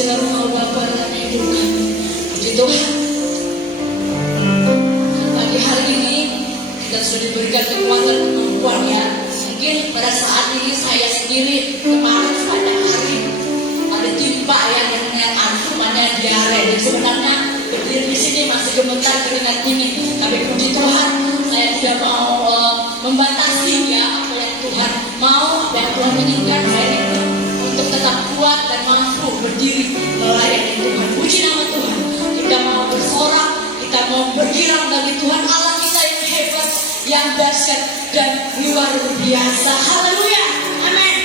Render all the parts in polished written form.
selalu mau Bapa dalam hidup kami. Puji Tuhan, pagi hari ini kita sudah diberikan kekuatan kemampuan ya. Mungkin pada saat ini saya sendiri kemarin sepanjang hari ada timpa yang namanya antum, ada diare. Dan sebenarnya berdiri di sini masih gemetar keringat dingin. Tapi puji Tuhan, saya tidak mau membatasi ya apa yang Tuhan mau dan Tuhan inginkan saya itu untuk tetap kuat dan mampu berdiri melayani Tuhan. Puji nama Tuhan. Kita mau bersorak, kita mau bergirang bagi Tuhan Allah kita yang hebat, yang dahsyat dan luar biasa. Haleluya. Amin.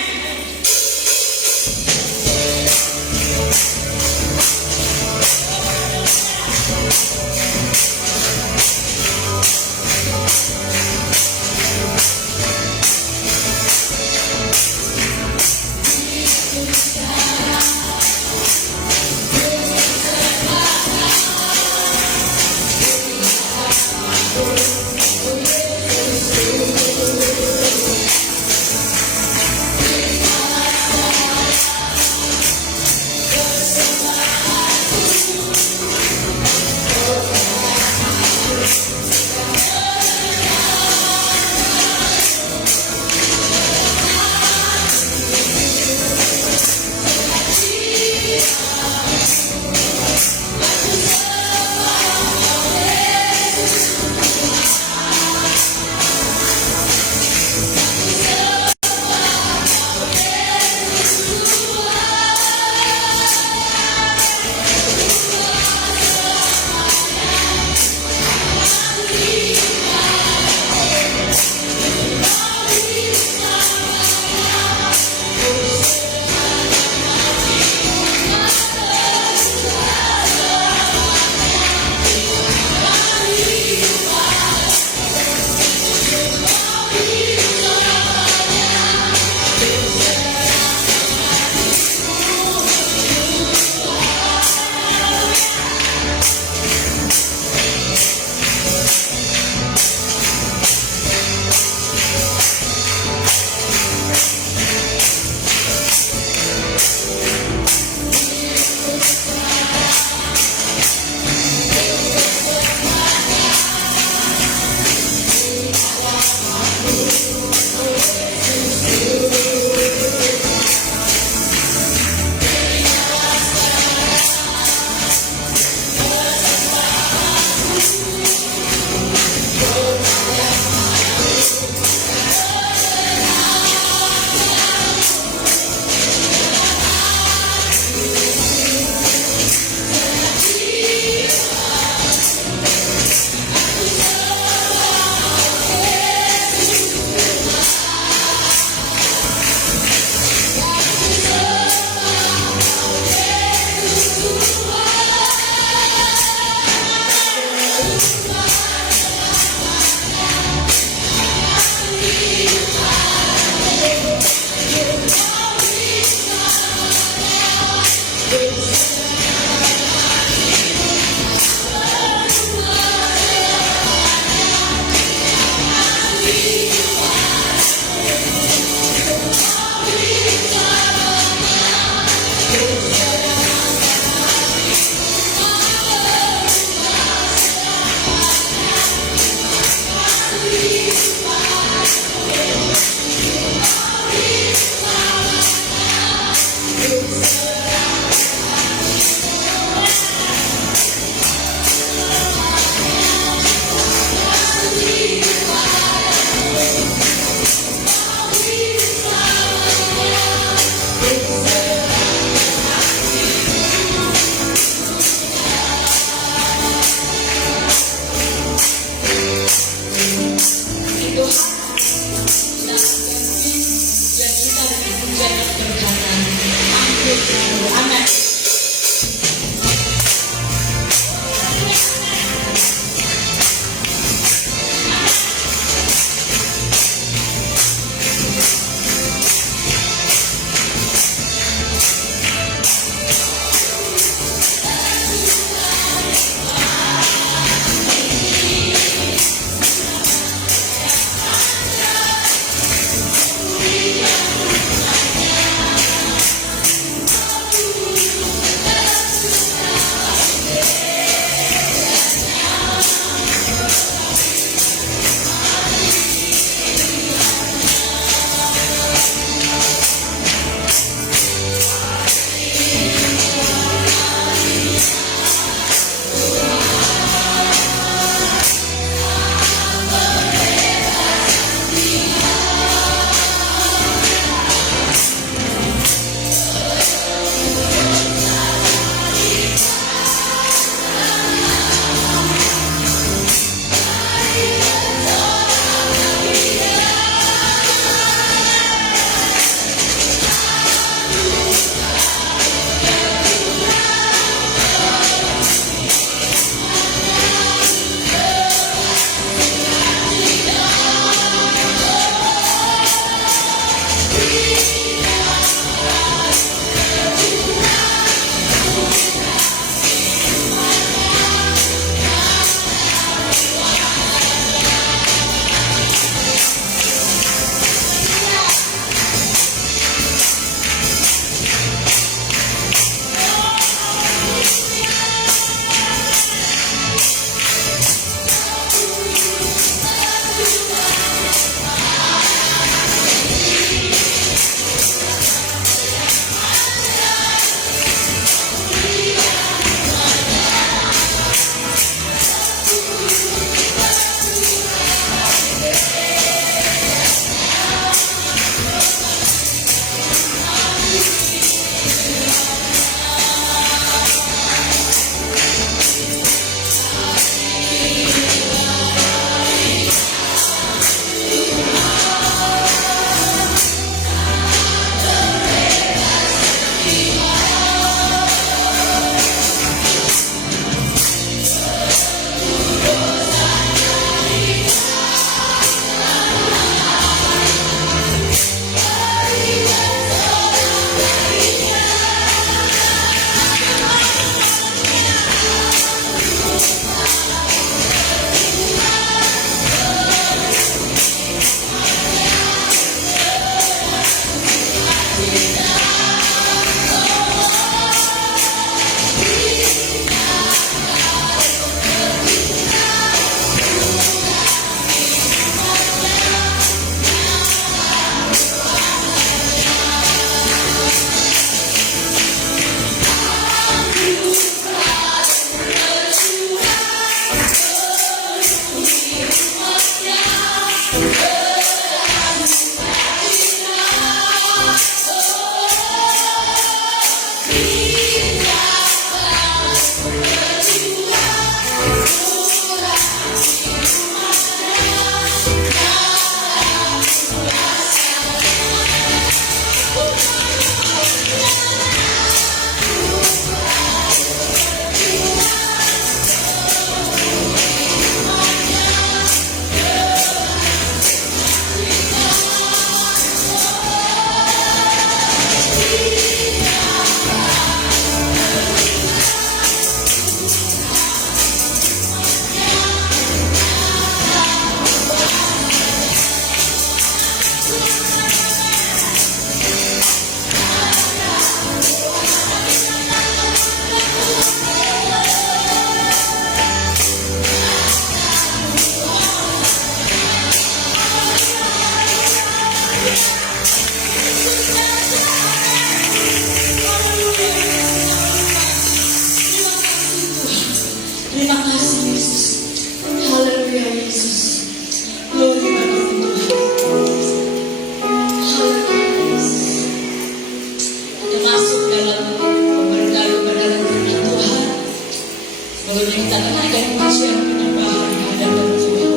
kita naikkan pujian penyembahan hadapan Tuhan.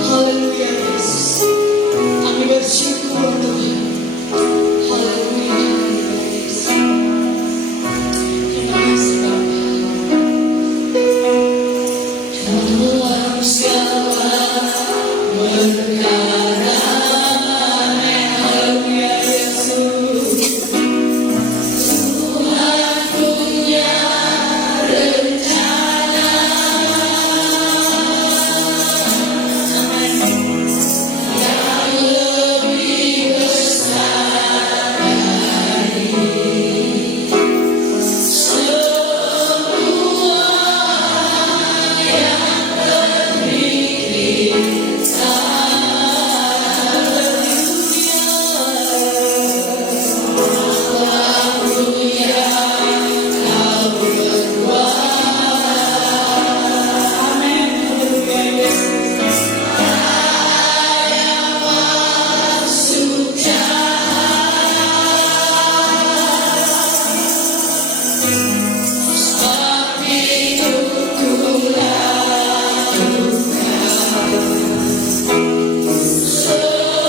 Haleluya Yesus. Kami bersyukur Tuhan. Haleluya Yesus. Terima kasih Bapa. Dalam segala perkara. Haleluya Yesus. Tuhan punya rencana. Yang lebih besar dari semua yang terpikirkan. Haleluya, Kau berkuasa. Amin. Haleluya Yesus. Saya masuk sebab itu ku lakukan semua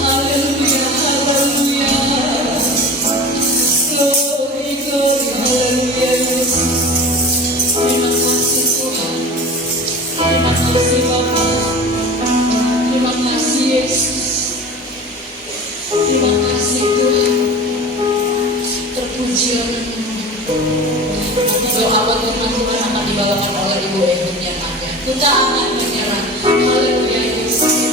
Haleluya. Terima kasih Tuhan. Terpujilah doa buat Tuhan akan dibawakan oleh Ibu Erin yang ada. Kita akan menyerah. Haleluya Yesus.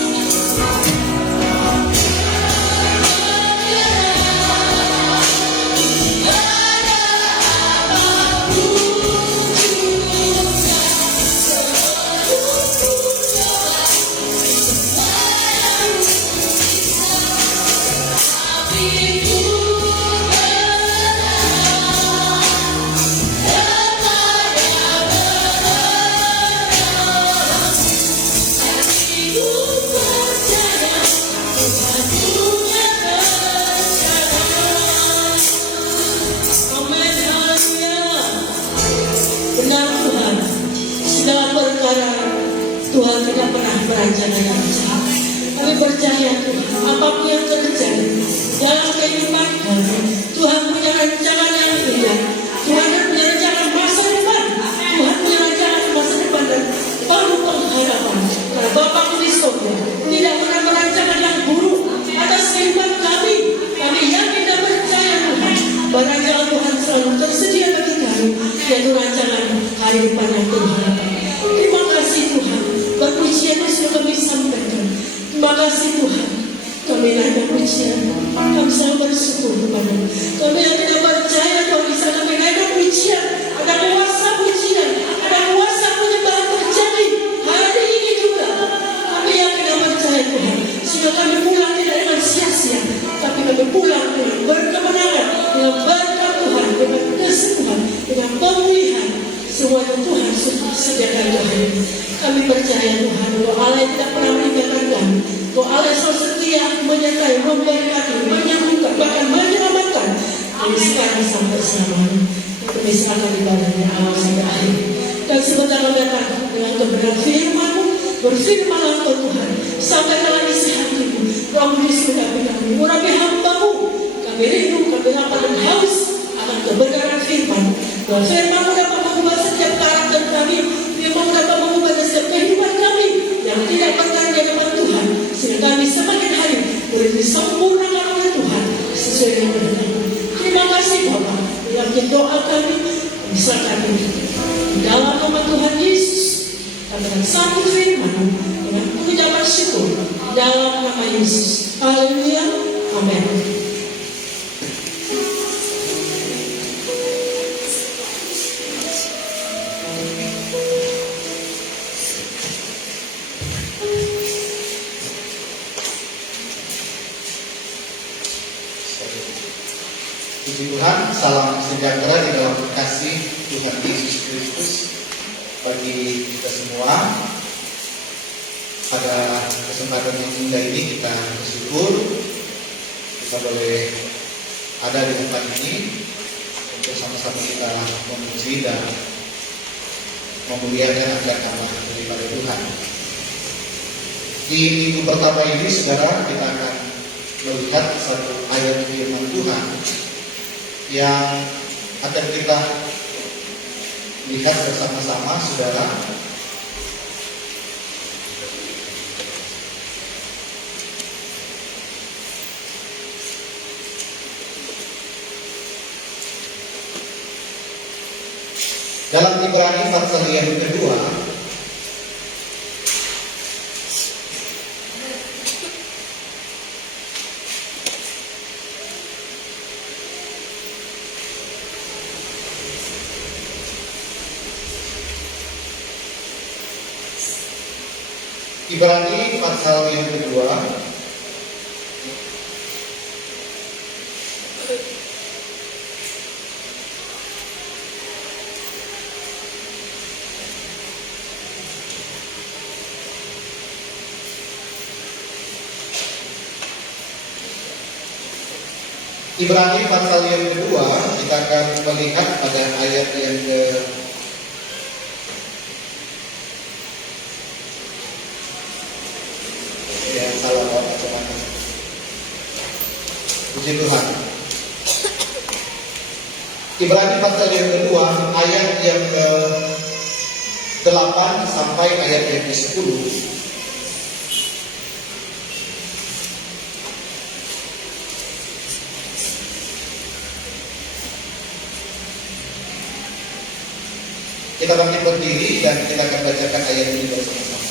Tuhan tidak pernah berencana yang jahat. Kami percaya Tuhan, apapun yang terjadi dalam kehidupan kami, Tuhan punya rencana yang indah. Tuhan punya rencana masa depan. Tuhan punya rencana masa depan dan penuh pengharapan. Karena Bapa di surga tidak pernah merencanakan yang buruk atas kehidupan kami. Kami yakin dan percaya Tuhan, bahwa rencana Tuhan selalu tersedia bagi kami, yaitu rancangan hari depan yang berharapan. Terima kasih Tuhan. Pujian yang sudah kami sampaikan. Terima kasih Tuhan. Kami naikkan pujian. Kami selalu bersyukur kepada-Mu. Kami yang tidak percaya Tuhan bisa kami naikkan pujian. Ada kuasa pujian, ada kuasa penyembahan terjadi hari ini juga. Kami yang tidak percaya Tuhan, sudah kami pulang tidak dengan sia-sia, tapi kami pulang dengan berkemenangan, dengan berkat Tuhan, dengan kesembuhan, dengan pemulihan. Semua Tuhan sudah sediakan Tuhan. Kami percaya Tuhan bahwa Allah yang tidak pernah meninggalkan kami, bahwa Allah selalu setia menyertai, memberkati, menyembuhkan, bahkan menyelamatkan dari sekarang sampai selamanya. Kami serahkan ibadahnya awal sampai akhir. Dan sebentar kami akan dengan kebenaran firman-Mu, berfirmanlah Engkau Tuhan, sampaikanlah isi hatimu, Roh Kudus mengurapi kami, urapi hamba-Mu. Kami rindu, kami lapar dan haus akan kebenaran firman. Bahwa firman-Mu dapat mengubah setiap karakter kami, firman-Mu dapat mengubah setiap kehidupan kami yang tidak berkenan di hadapan Tuhan, sehingga kami semakin hari boleh disempurnakan oleh Tuhan sesuai dengan kehendak-Mu. Terima kasih Bapa. Yang doa kami misalkan di dalam nama Tuhan Yesus, kami akan sambut firman-Mu dengan mengucapkan syukur dalam nama Yesus. Haleluya. Amin. Puji Tuhan, salam sejahtera di dalam kasih Tuhan Yesus Kristus bagi kita semua. Pada kesempatan yang indah ini kita bersyukur kita boleh ada di tempat ini untuk sama-sama kita memuji dan memuliakan angkat nama daripada Tuhan. Di minggu pertama ini, saudara, kita akan melihat satu ayat firman Tuhan yang akan kita lihat bersama-sama, saudara. Dalam Ibrani pasal yang kedua, Ibrani pasal yang kedua Ibrani pasal yang kedua kita akan melihat pada ayat yang ke Puji Tuhan. Ibrani pasal yang kedua ayat yang ke-8 sampai ayat yang ke-10. Kita bangkit berdiri dan kita akan bacakan ayat ini bersama-sama.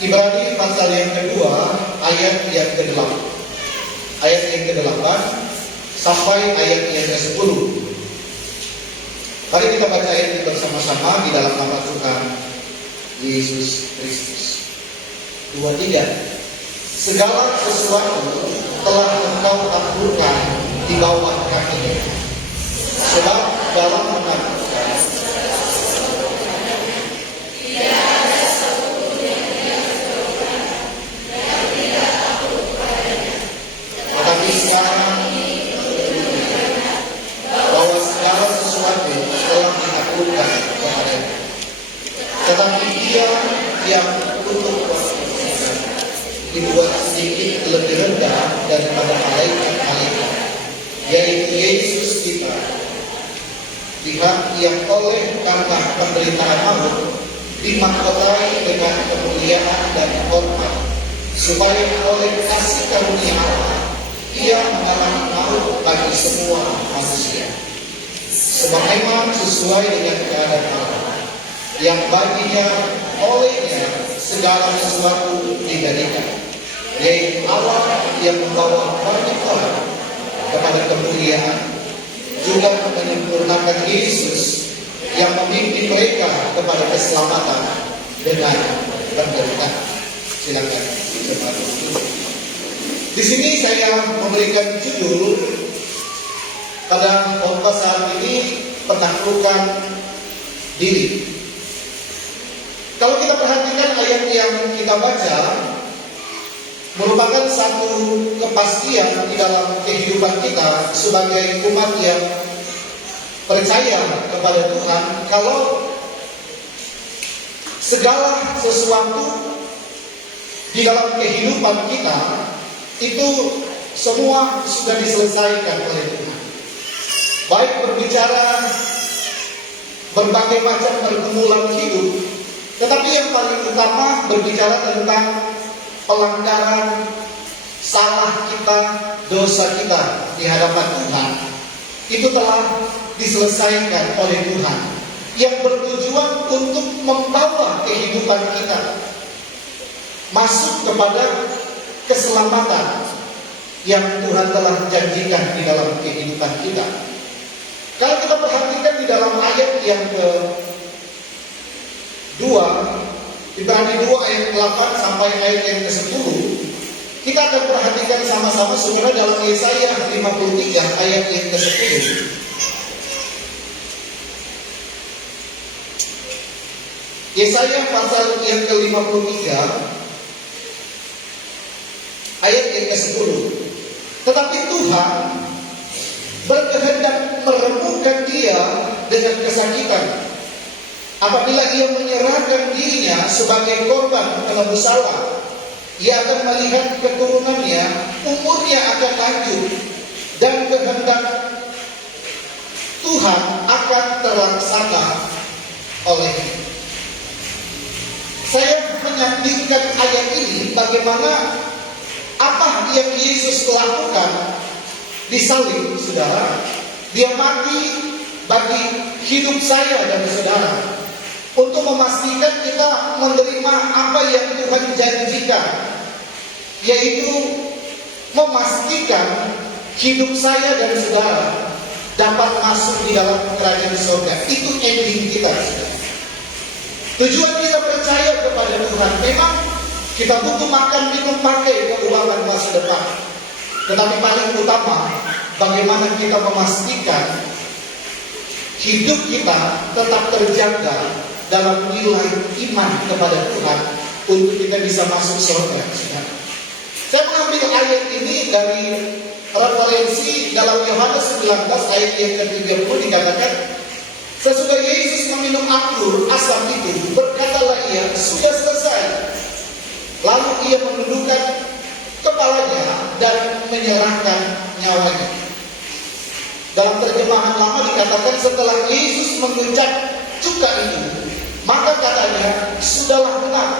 Ibrani pasal yang kedua, ayat yang ke-8. Ayat yang ke-8 sampai ayat yang ke-10. Mari kita baca ayat ini bersama-sama di dalam nama Tuhan Yesus Kristus. 2-3. Segala sesuatu telah engkau taklukkan di bawah kaki. Sebab dalam menaklukkan tetapi sekarang bahwa segala sesuatu telah ditaklukkan kepadanya. Tetapi dia yang untuk dibuat sedikit lebih rendah daripada malaikat-malaikat, yaitu Yesus kita, yang oleh karena penderitaan maut dimahkotai dengan kemuliaan dan hormat, supaya oleh kasih karunia Allah ia mengalami maut bagi semua manusia, sebagaimana sesuai dengan keadaan Allah, yang baginya olehnya segala sesuatu dijadikan, yaitu Allah yang membawa banyak orang kepada kemuliaan, juga menyempurnakan Yesus yang memimpin mereka kepada keselamatan dengan penderitaan. Silakan jemaat. Di sini saya memberikan judul pada khotbah saat ini, penaklukan diri. Kalau kita perhatikan ayat yang kita baca, merupakan satu kepastian di dalam kehidupan kita sebagai umat yang percaya kepada Tuhan, kalau segala sesuatu di dalam kehidupan kita itu semua sudah diselesaikan oleh Tuhan. Baik berbicara berbagai macam pergumulan hidup, tetapi yang paling utama berbicara tentang pelanggaran, salah kita, dosa kita di hadapan Tuhan, itu telah diselesaikan oleh Tuhan, yang bertujuan untuk membawa kehidupan kita masuk kepada keselamatan yang Tuhan telah janjikan di dalam kehidupan kita. Kalau kita perhatikan di dalam ayat yang ke-2, Ibrani 2 ayat 8 sampai ayat yang ke-10, kita akan perhatikan sama-sama saudara dalam Yesaya 53 ayat yang ke-10. Yesaya pasal yang ke-53 ayat yang ke-10. Tetapi Tuhan berkehendak meremukkan dia dengan kesakitan apabila ia menyerahkan dirinya sebagai korban penebus salah. Ia akan melihat keturunannya, umurnya akan lanjut, dan kehendak Tuhan akan terlaksana olehnya. Saya menyandingkan ayat ini bagaimana apa yang Yesus lakukan di salib, saudara. Dia mati bagi hidup saya dan saudara, untuk memastikan kita menerima apa yang Tuhan janjikan, yaitu memastikan hidup saya dan saudara dapat masuk di dalam kerajaan surga. Itu ending kita, saudara. Tujuan kita percaya kepada Tuhan, memang kita butuh makan, minum, pakai keuangan masa depan. Tetapi paling utama, bagaimana kita memastikan hidup kita tetap terjaga dalam nilai iman kepada Tuhan untuk kita bisa masuk surga. Saya mengambil ayat ini dari referensi dalam Yohanes 19 ayat yang ke-30, dikatakan, sesudah Yesus meminum anggur asam itu, berkatalah ia, sudah selesai. Lalu ia menundukkan kepalanya dan menyerahkan nyawanya. Dalam terjemahan lama dikatakan, setelah Yesus mengucap cuka itu, maka katanya, sudahlah benar.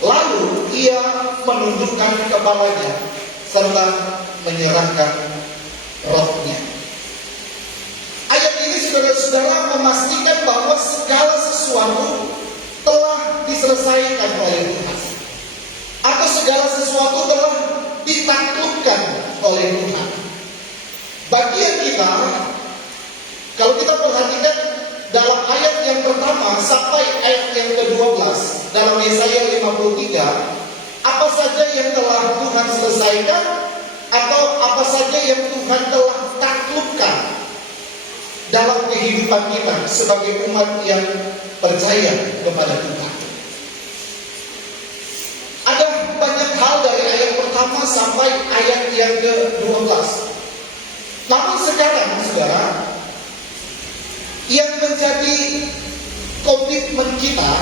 Lalu ia menundukkan kepalanya serta menyerahkan rohnya. Ayat ini saudara-saudara memastikan bahwa segala sesuatu telah diselesaikan oleh Tuhan, atau segala sesuatu telah ditaklukkan oleh Tuhan. Bagian kita, kalau kita perhatikan dalam ayat yang pertama sampai ayat yang ke-12 dalam Yesaya 53, apa saja yang telah Tuhan selesaikan atau apa saja yang Tuhan telah taklukkan dalam kehidupan kita sebagai umat yang percaya kepada Tuhan. Ada banyak hal dari ayat pertama sampai ayat yang ke-12. Namun sekarang, saudara, yang menjadi komitmen kita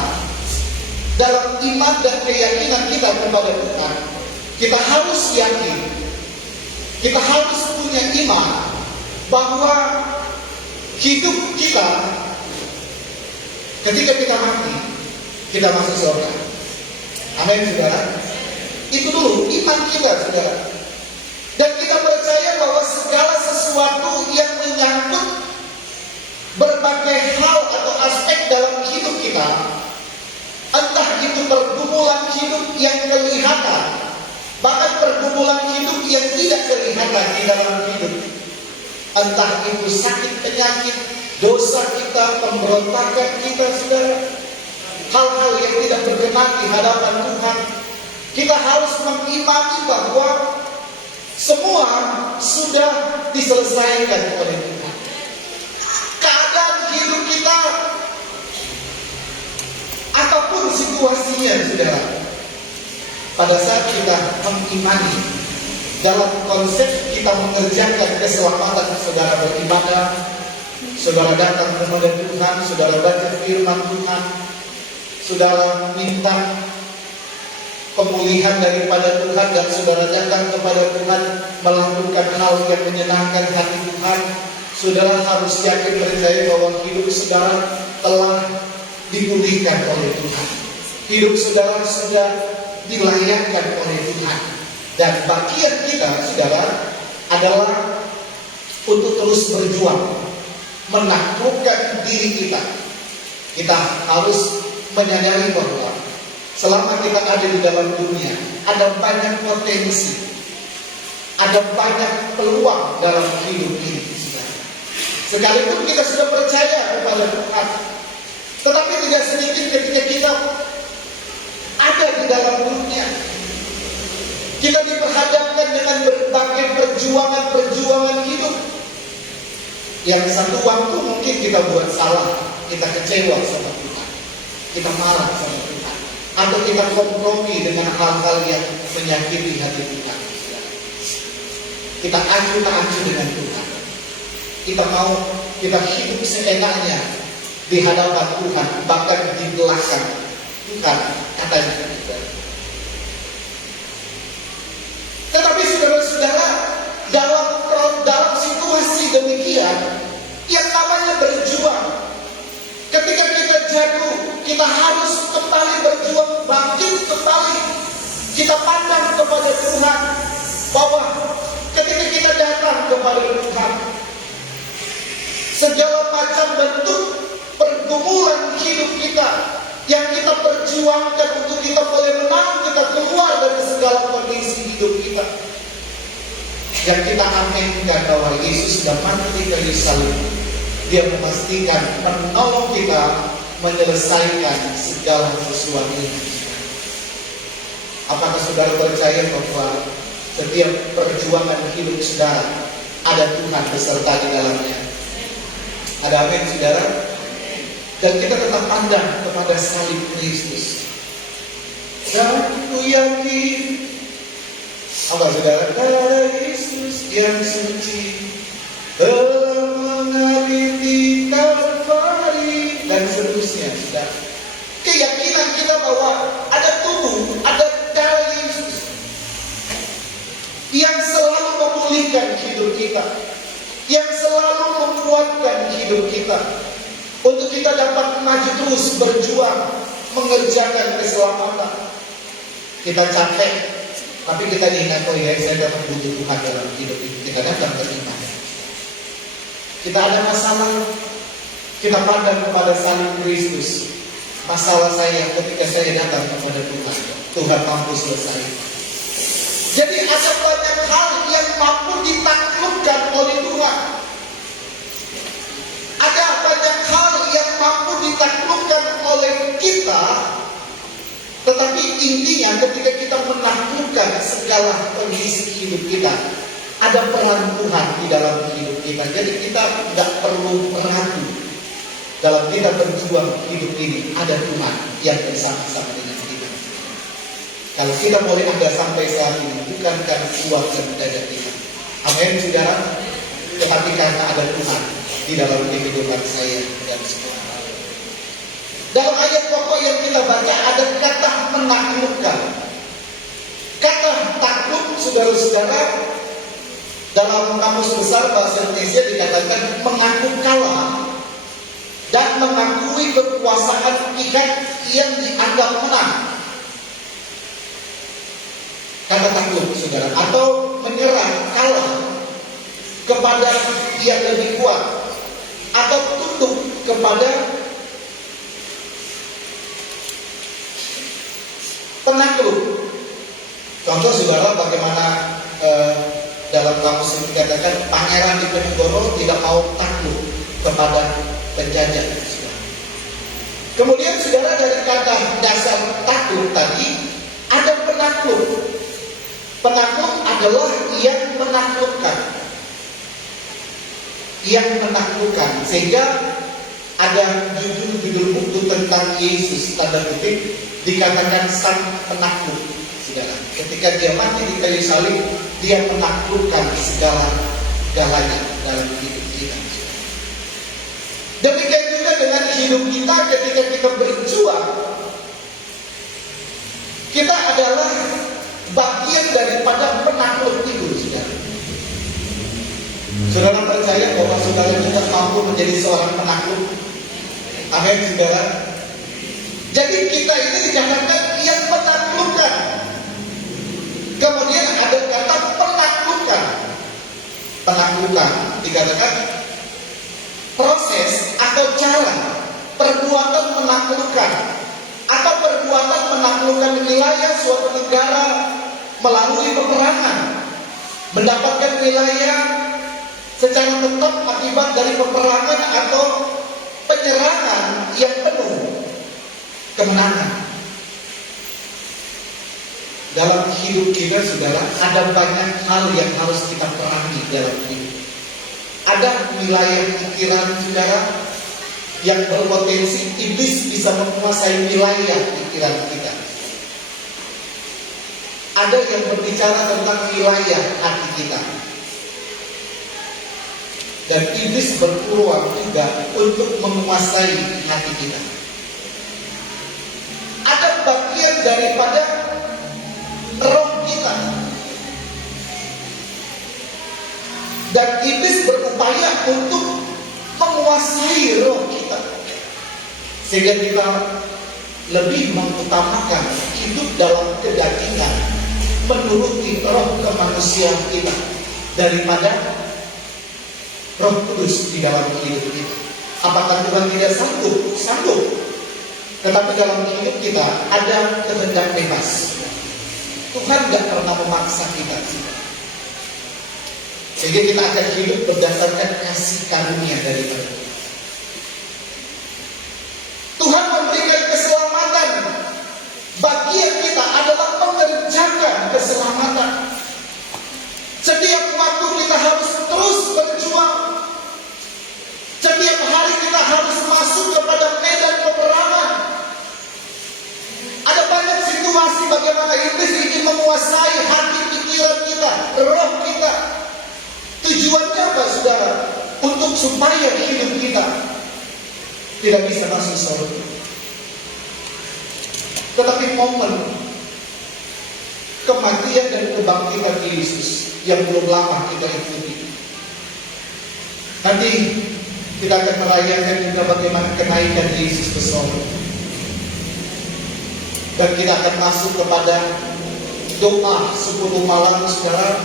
dalam iman dan keyakinan kita kepada Tuhan, kita harus yakin, kita harus punya iman bahwa hidup kita ketika kita mati, kita masuk surga. Amin, saudara. Itu dulu iman kita, saudara. Dan kita percaya bahwa segala sesuatu yang menyangkut berbagai hal atau aspek dalam hidup kita, entah itu pergumulan hidup yang kelihatan, bahkan pergumulan hidup yang tidak kelihatan di dalam hidup, entah itu sakit penyakit, dosa kita, pemberontakan kita, saudara, hal-hal yang tidak berkenan di hadapan Tuhan, kita harus mengimani bahwa semua sudah diselesaikan oleh Tuhan. Keadaan hidup kita apapun situasinya, saudara, pada saat kita mengimani dalam konsep kita mengerjakan keselamatan, saudara beribadah, saudara datang kepada Tuhan, saudara baca firman Tuhan, saudara minta pemulihan daripada Tuhan, dan saudara datang kepada Tuhan melakukan hal yang menyenangkan hati Tuhan, saudara harus yakin percaya bahwa hidup saudara telah dipulihkan oleh Tuhan. Hidup saudara sudah dilayakkan oleh Tuhan. Dan bagian kita, saudara, adalah untuk terus berjuang menaklukkan diri kita. Kita harus menyadari bahwa selama kita ada di dalam dunia, ada banyak potensi, ada banyak peluang dalam hidup ini. Sekalipun kita sudah percaya kepada Tuhan, tetapi tidak sedikit ketika kita ada di dalam dunia, kita diperhadapkan dengan berbagai perjuangan hidup. Yang satu waktu mungkin kita buat salah, kita kecewa sama Tuhan, kita marah sama Tuhan, atau kita kompromi dengan hal-hal yang menyakiti hati Tuhan. Kita acuh dengan Tuhan. Kita mau kita hidup seenaknya di hadapan Tuhan, bahkan di belakang Tuhan, katanya. Tetapi saudara-saudara, dalam situasi demikian, yang namanya berjuang, ketika kita jatuh, kita harus kembali berjuang, bangkit kembali. Kita pandang kepada Tuhan, bahwa ketika kita datang kepada Tuhan, segala macam bentuk pergumulan hidup kita yang kita perjuangkan untuk kita boleh menang, kita keluar dari segala kondisi hidup kita, yang kita aminkan bahwa Yesus sudah mati di kayu salib. Dia memastikan, menolong kita menyelesaikan segala sesuatu ini. Apakah saudara percaya bahwa setiap perjuangan hidup saudara ada Tuhan beserta di dalamnya? Ada amin, saudara? Dan kita tetap pandang kepada salib Kristus. Dan ku yakin, apa saudara? Darah Yesus yang suci telah mengalir di Kalvari, dan seterusnya, saudara. Keyakinan kita bahwa ada tubuh, ada darah Yesus yang selalu memulihkan hidup kita, yang selalu menguatkan hidup kita, untuk kita dapat maju terus berjuang mengerjakan keselamatan. Kita capek, Tapi kita diingat, oh ya, saya dapat butuh Tuhan dalam hidup ini. Kita datang beriman. Kita ada masalah, kita pandang kepada Sang Kristus. Masalah saya ketika saya datang kepada Tuhan, Tuhan mampu selesai. Jadi ada banyak hal yang mampu ditaklukkan oleh Tuhan. Ada banyak hal yang mampu ditaklukkan oleh kita. Tetapi intinya ketika kita menaklukkan segala kondisi hidup kita, ada peran Tuhan di dalam hidup kita. Jadi kita tidak perlu ragu dalam kita berjuang hidup ini. Ada Tuhan yang bersama-sama dengan kita. Kalau kita boleh ada sampai saat ini, bukan karena kuat dan daya kita. Amin, saudara. Tetapi karena ada Tuhan di dalam kehidupan saya dan semua. Dalam ayat pokok yang kita baca ada kata menaklukkan. Kata takluk, saudara-saudara, dalam kamus besar bahasa Indonesia dikatakan mengaku kalah dan mengakui kekuasaan pihak yang dianggap menang. Kata takluk, saudara, atau menyerah, kalah kepada yang lebih kuat, atau tunduk kepada penakluk. Contoh, saudara, bagaimana dalam kamus ini dikatakan Pangeran Diponegoro tidak mau takluk kepada penjajah. Kemudian, saudara, dari kata dasar takluk tadi ada penakluk. Penakluk adalah yang menaklukkan. Yang menaklukkan. Sehingga ada judul-judul buku tentang Yesus, tanda kutip, dikatakan sang penakluk. Saudara, ketika dia mati di kayu salib, dia menaklukkan segala-galanya dalam hidup kita. Demikian juga dengan hidup kita ketika kita berjuang. Kita adalah bagian daripada penakluk itu, saudara. Saudara percaya bahwa saudara juga mampu menjadi seorang penakluk? Amin, saudara. Jadi kita ini dikatakan yang menaklukkan. Kemudian ada kata penaklukan. Penaklukan dikatakan proses atau cara perbuatan menaklukkan atau perbuatan menaklukkan wilayah suatu negara melalui peperangan, mendapatkan wilayah secara tetap akibat dari peperangan atau penyerangan yang penuh kemenangan. Dalam hidup kita, saudara, ada banyak hal yang harus kita perangi dalam hidup. Ada wilayah pikiran, saudara, yang berpotensi iblis bisa menguasai wilayah pikiran kita. Ada yang berbicara tentang wilayah hati kita. Dan iblis berpeluang juga untuk menguasai hati kita. Ada bagian daripada roh kita. Dan iblis berupaya untuk menguasai roh kita. Sehingga kita lebih mengutamakan hidup dalam kedagingan, menuruti roh kemanusiaan kita daripada Roh Kudus di dalam hidup kita. Apakah Tuhan tidak sanggup? Sanggup. Tetapi dalam hidup kita ada kehendak bebas. Tuhan tidak pernah memaksa kita. Sehingga kita akan hidup berdasarkan kasih karunia dari Tuhan. Tuhan memberikan keselamatan. Bagian kita adalah mengerjakan keselamatan. Setiap waktu kita harus terus berjuang. Setiap hari kita harus masuk kepada medan peperangan. Ada banyak situasi bagaimana iblis ingin menguasai hati pikiran kita, roh kita. Tujuannya apa, saudara? Untuk supaya hidup kita tidak bisa masuk surga. Tetapi momen kematian dan kebangkitan Yesus yang belum lama kita ikuti. Nanti kita akan merayakan juga bagaimana kenaikan Yesus ke surga. Dan kita akan masuk kepada doa 10 malam saudara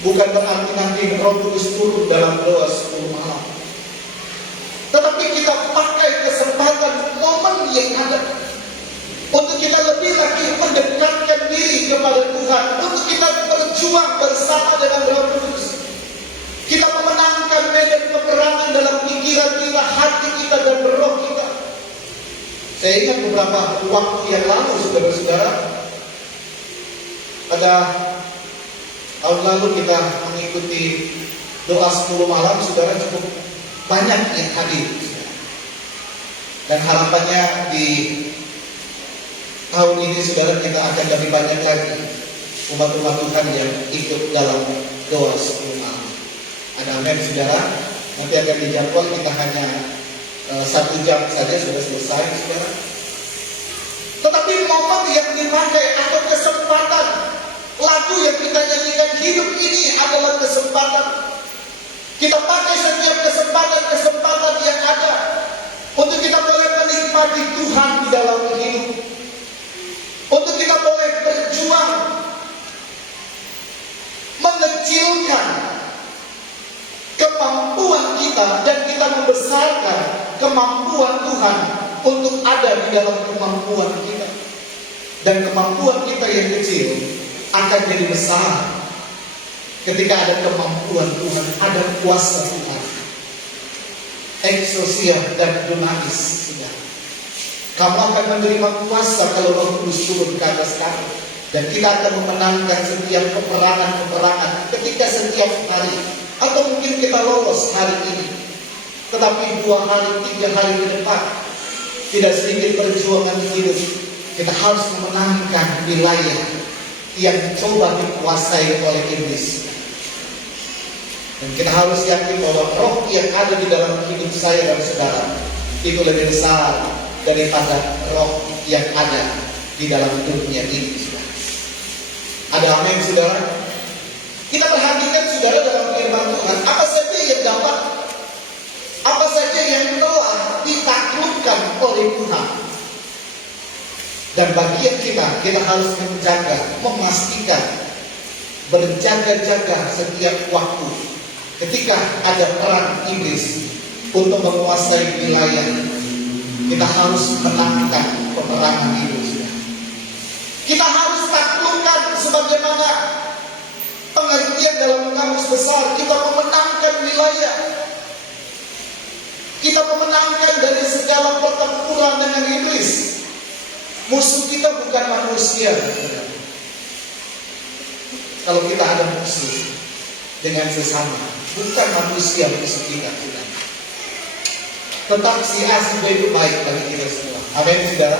bukan berarti nanti Roh Kudus turun dalam doa 10 malam. Tetapi kita pakai kesempatan momen yang ada untuk kita lebih lagi mendekatkan diri kepada Tuhan, untuk kita berjuang bersama dengan Roh Kudus. Kita memenangkan medan peperangan dalam pikiran kita, hati kita, dan roh kita. Saya ingat beberapa waktu yang lalu, saudara-saudara, pada tahun lalu kita mengikuti doa 10 malam, saudara, cukup banyak yang hadir. Dan harapannya di tahun ini, saudara, kita akan lebih banyak lagi umat-umat Tuhan yang ikut dalam doa 10 malam. Ada amin, saudara. Nanti akan dijadwal, kita hanya 1 jam saja sudah selesai, saudara. Tetapi momen yang dipakai atau kesempatan lagu yang kita nyanyikan hidup ini adalah kesempatan. Kita pakai setiap kesempatan yang ada untuk kita boleh menikmati Tuhan di dalam hidup, untuk kita boleh berjuang mengecilkan kemampuan kita dan kita membesarkan kemampuan Tuhan untuk ada di dalam kemampuan kita. Dan kemampuan kita yang kecil akan jadi besar ketika ada kemampuan Tuhan, ada kuasa Tuhan. Eksosia dan dunamis. Kamu akan menerima kuasa kalau Roh Kudus turun ke atas kamu. Dan kita akan memenangkan setiap peperangan ketika setiap hari. Atau mungkin kita lolos hari ini, tetapi 2 hari, 3 hari ke depan, tidak sedikit perjuangan hidup. Kita harus memenangkan wilayah yang coba dikuasai oleh iblis. Dan kita harus yakin bahwa roh yang ada di dalam hidup saya dan saudara itu lebih besar daripada roh yang ada di dalam dunia ini, saudara. Ada amin, saudara? Kita perhatikan, saudara, dalam firman Tuhan, apa saja yang dapat, apa saja yang telah ditaklukkan oleh Tuhan. Dan bagian kita harus menjaga, memastikan, berjaga-jaga setiap waktu ketika ada perang iblis untuk menguasai wilayah. Kita harus menangkan peperangan itu. Kita harus taklukkan sebagaimana pengertian dalam kamus besar, kita memenangkan wilayah. Kita memenangkan dari segala pertempuran dengan iblis. Musuh kita bukan manusia. Kalau kita ada musuh dengan sesama, bukan manusia musuh kita. Tetap si A si B itu baik bagi kita semua. Amin, saudara.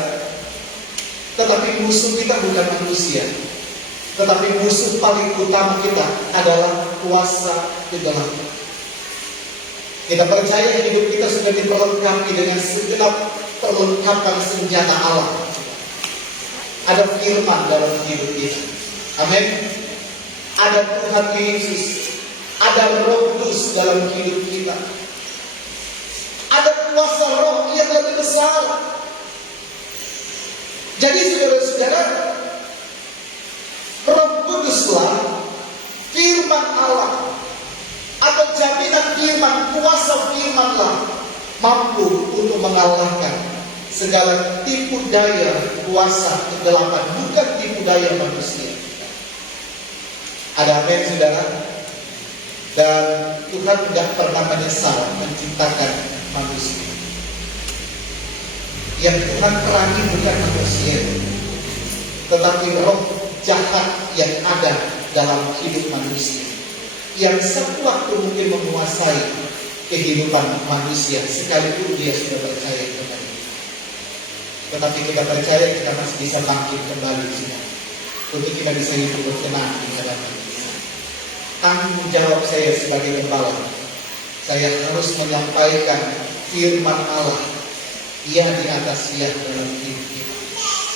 Tetapi musuh kita bukan manusia. Tetapi musuh paling utama kita adalah kuasa kegelapan. Kita percaya hidup kita sudah diperlengkapi dengan segenap perlengkapan senjata Allah. Ada firman dalam hidup kita. Amin. Ada Tuhan Yesus. Ada Roh Kudus dalam hidup kita. Ada kuasa roh yang lebih besar. Jadi saudara-saudara, Roh Kuduslah firman Allah, atau jaminan firman, kuasa firmanlah mampu untuk mengalahkan segala tipu daya kuasa kegelapan, bukan tipu daya manusia. Ada amin, saudara? Dan Tuhan tidak pernah menyesal menciptakan manusia. Yang Tuhan perangi bukan manusia, tetapi roh jahat yang ada dalam hidup manusia, yang sewaktu mungkin menguasai kehidupan manusia sekalipun dia sudah percaya kembali. Tetapi kita percaya kita masih bisa bangkit kembali untuk kita bisa hidup berkenan di hadapan Tuhan. Tanggung jawab saya sebagai gembala, saya harus menyampaikan firman Allah yang di atas dia dalam hidup kita.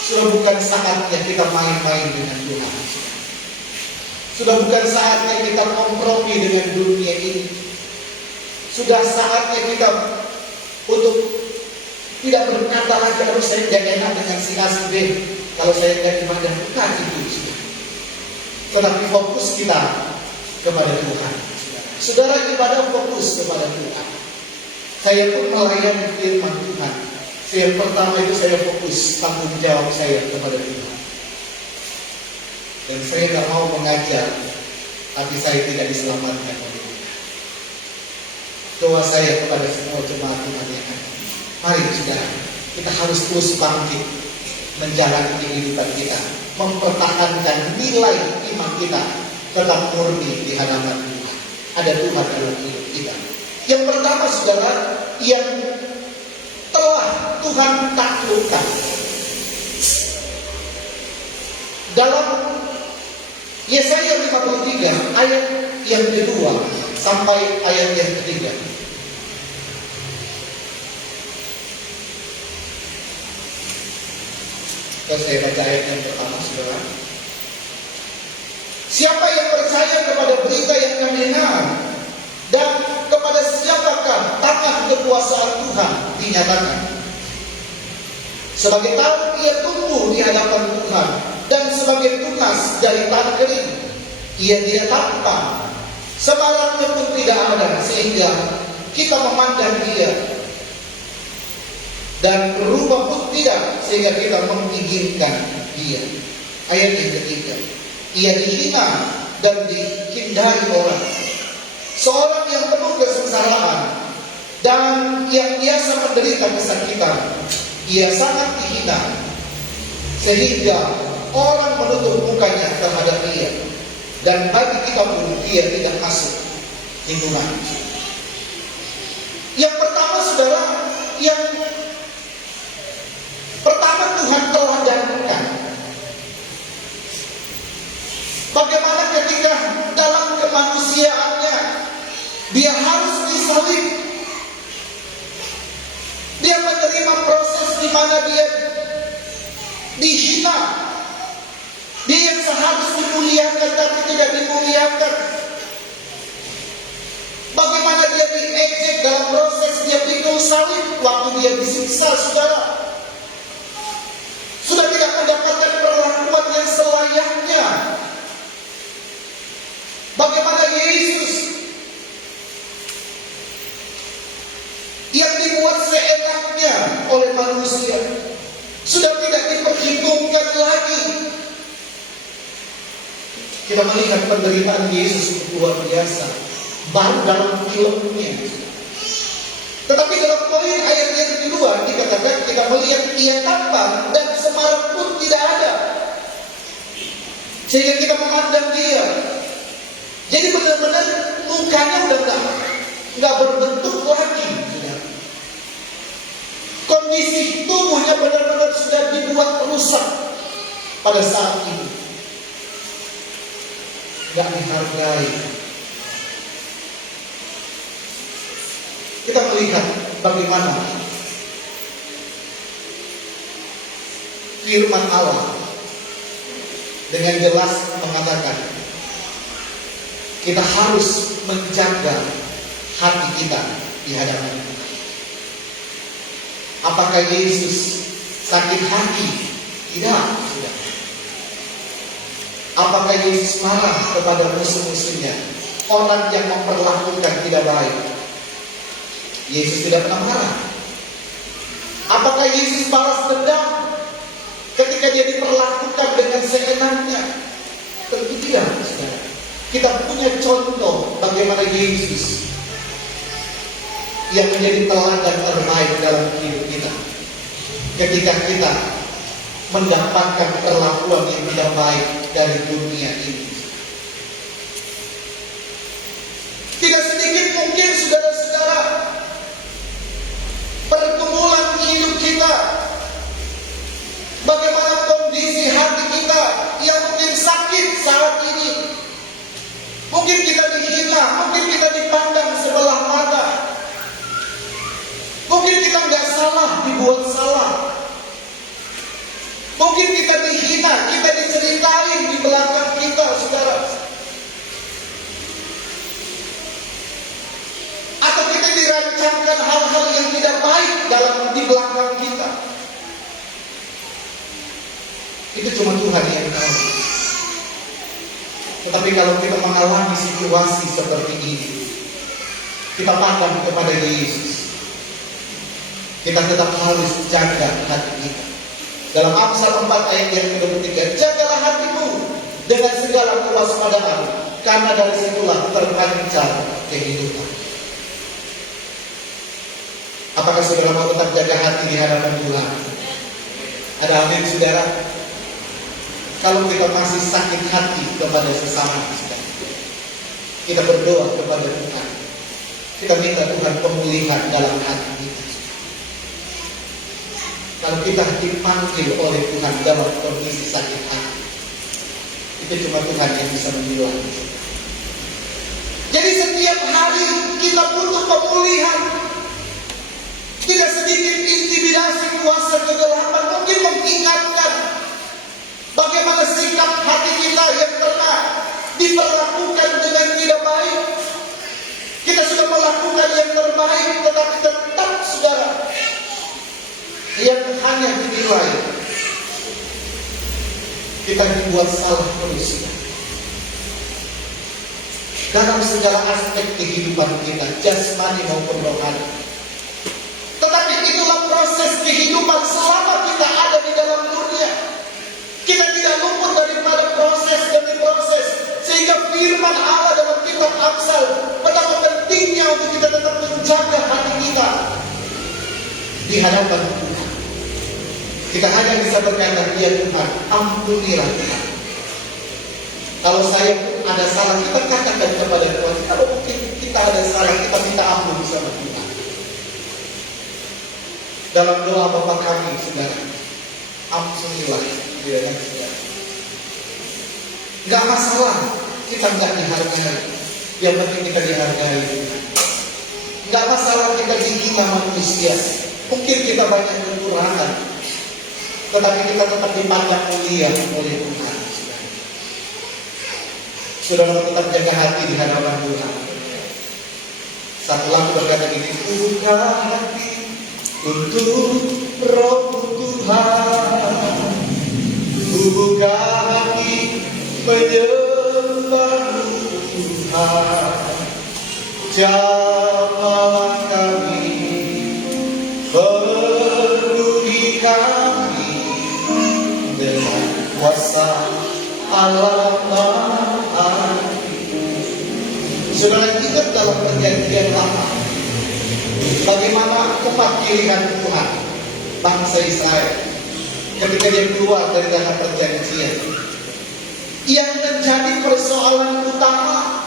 Sudah bukan saatnya kita main-main dengan Tuhan. Sudah bukan saatnya kita kompromi dengan dunia ini. Sudah saatnya kita untuk tidak berkata lagi, harus saya tidak enak dengan si A si B, Kalau saya lihat ibadah bukan itu, tetapi fokus kita kepada Tuhan. Saudara, ibadah fokus kepada Tuhan. Saya pun melayani firman Tuhan. Yang pertama itu saya fokus tanggung jawab saya kepada Tuhan. Dan saya tidak mau mengajar, tapi saya tidak diselamatkan oleh Tuhan. Doa saya kepada semua jemaat Tuhan yang ada. Mari saudara, kita harus terus bangkit menjalani kehidupan kita, mempertahankan nilai iman kita tetap murni di hadapan Tuhan. Ada Tuhan dalam hidup kita. Yang pertama saudara, yang telah Tuhan taklukkan. Dalam Yesaya 53 ayat yang kedua sampai ayat yang ketiga. Saya baca ayat yang pertama, saudara. Siapa yang percaya kepada berita yang kami dengar, dan kepada siapakah tangan kekuasaan Tuhan dinyatakan? Sebagai tahun ia tumbuh di hadapan Tuhan, dan sebagai tunas dari tanah kering, ia tidak tampak, sebarangnya pun tidak ada, sehingga kita memandang dia, dan berubah pun tidak, sehingga kita menginginkan dia. Ayat yang ketiga, ia dihina dan dihindari orang, seorang yang penuh kesengsaraan dan yang biasa menderita kesakitan. Ia sangat dihina sehingga orang menutup mukanya terhadap dia, dan bagi kita pun dia tidak masuk lingkungan. Yang pertama saudara, yang pertama Tuhan telah janjikan. Bagaimana ketika dalam kemanusiaannya dia harus disalib, dia menerima proses di mana dia dihina, dia yang seharusnya dimuliakan tapi tidak dimuliakan. Bagaimana dia diejek dalam proses dia pikul salib, waktu dia disiksa saudara, sudah tidak mendapatkan perlakuan yang selayaknya. Bagaimana Yesus yang dibuat seenaknya oleh manusia sudah tidak diperhitungkan lagi. Kita melihat penderitaan Yesus luar biasa baru dalam filmnya. Tetapi dalam poin ayat yang kedua dikatakan kita melihat ia tampak dan semarang pun tidak ada, sehingga kita memandang dia. Jadi benar-benar mukanya udah nggak berbentuk lagi. Kondisi tubuhnya benar-benar sudah dibuat rusak pada saat ini. Nggak dihargai. Kita melihat bagaimana firman Allah dengan jelas mengatakan kita harus menjaga hati kita di hadapan Tuhan. Apakah Yesus sakit hati? Tidak. Apakah Yesus marah kepada musuh-musuhnya, orang yang memperlakukan tidak baik? Yesus tidak pernah marah. Apakah Yesus balas dendam ketika dia diperlakukan dengan seenaknya? Tentu tidak, saudara. Kita punya contoh bagaimana Yesus yang menjadi teladan terbaik dalam hidup kita. Ketika kita mendapatkan perlakuan yang tidak baik dari dunia ini, tidak sedikit mungkin saudara-saudara pergumulan hidup kita, bagaimana kondisi hati kita yang mungkin sakit saat ini. Mungkin kita dihina, mungkin kita dipandang sebelah mata, mungkin kita nggak salah, dibuat salah. Mungkin kita dihina, kita diceritain di belakang kita, saudara. Atau kita dirancangkan hal-hal yang tidak baik di belakang kita. Itu cuma Tuhan yang tahu. Tetapi kalau kita mengalami situasi seperti ini, kita pandang kepada Yesus, kita tetap harus jaga hati kita. Dalam Amsal 4 ayat yang ke-23, jagalah hatimu dengan segala kewaspadaan, karena dari situlah terpancar kehidupan. Apakah saudara mau tetap jaga hati di hadapan Tuhan? Ada amin, saudara? Kalau kita masih sakit hati kepada sesama kita berdoa kepada Tuhan. Kita minta Tuhan pemulihan dalam hati kita. Kalau kita dipanggil oleh Tuhan dalam kondisi sakit hati, itu cuma Tuhan yang bisa membilang. Jadi setiap hari kita butuh pemulihan. Tidak sedikit intimidasi kuasa kegelapan mungkin mengingatkan bagaimana sikap hati kita yang pernah diperlakukan dengan tidak baik. Kita sudah melakukan yang terbaik, tetapi tetap saudara yang hanya dinilai kita dibuat salah terus. Dalam segala aspek kehidupan kita, jasmani maupun rohani. Tetapi itulah proses kehidupan selama kita ada di dalam dunia. Kita tidak luput daripada proses demi proses. Sehingga firman Allah dalam kitab Amsal betapa pentingnya untuk kita tetap menjaga hati kita di hadapan Tuhan. Kita hanya bisa berkata, ya Tuhan, ampunilah Tuhan. Kalau saya pun ada salah, kita katakan kepada Tuhan. Kalau mungkin kita ada salah, kita minta ampun sama Tuhan. Dalam doa Bapa kami, saudara, ampunilah dia yang saudara. Gak masalah kita gak dihargai, yang penting kita dihargai. Gak masalah kita dihina manusia, mungkin kita banyak kekurangan, tetapi kita tetap dipandang mulia oleh Tuhan. Saudara tetap jaga hati di hadapan Tuhan. Satu lagu berkata gini, buka hati untuk Roh Tuhan, buka hati menyembah Tuhan. Jamaah kami, penuhi kami dengan kuasa Allah Maha. Saudara ingat dalam perjanjian lama bagaimana umat pilihan Tuhan, bangsa Israel, ketika dia keluar dari dalam perjanjian, yang menjadi persoalan utama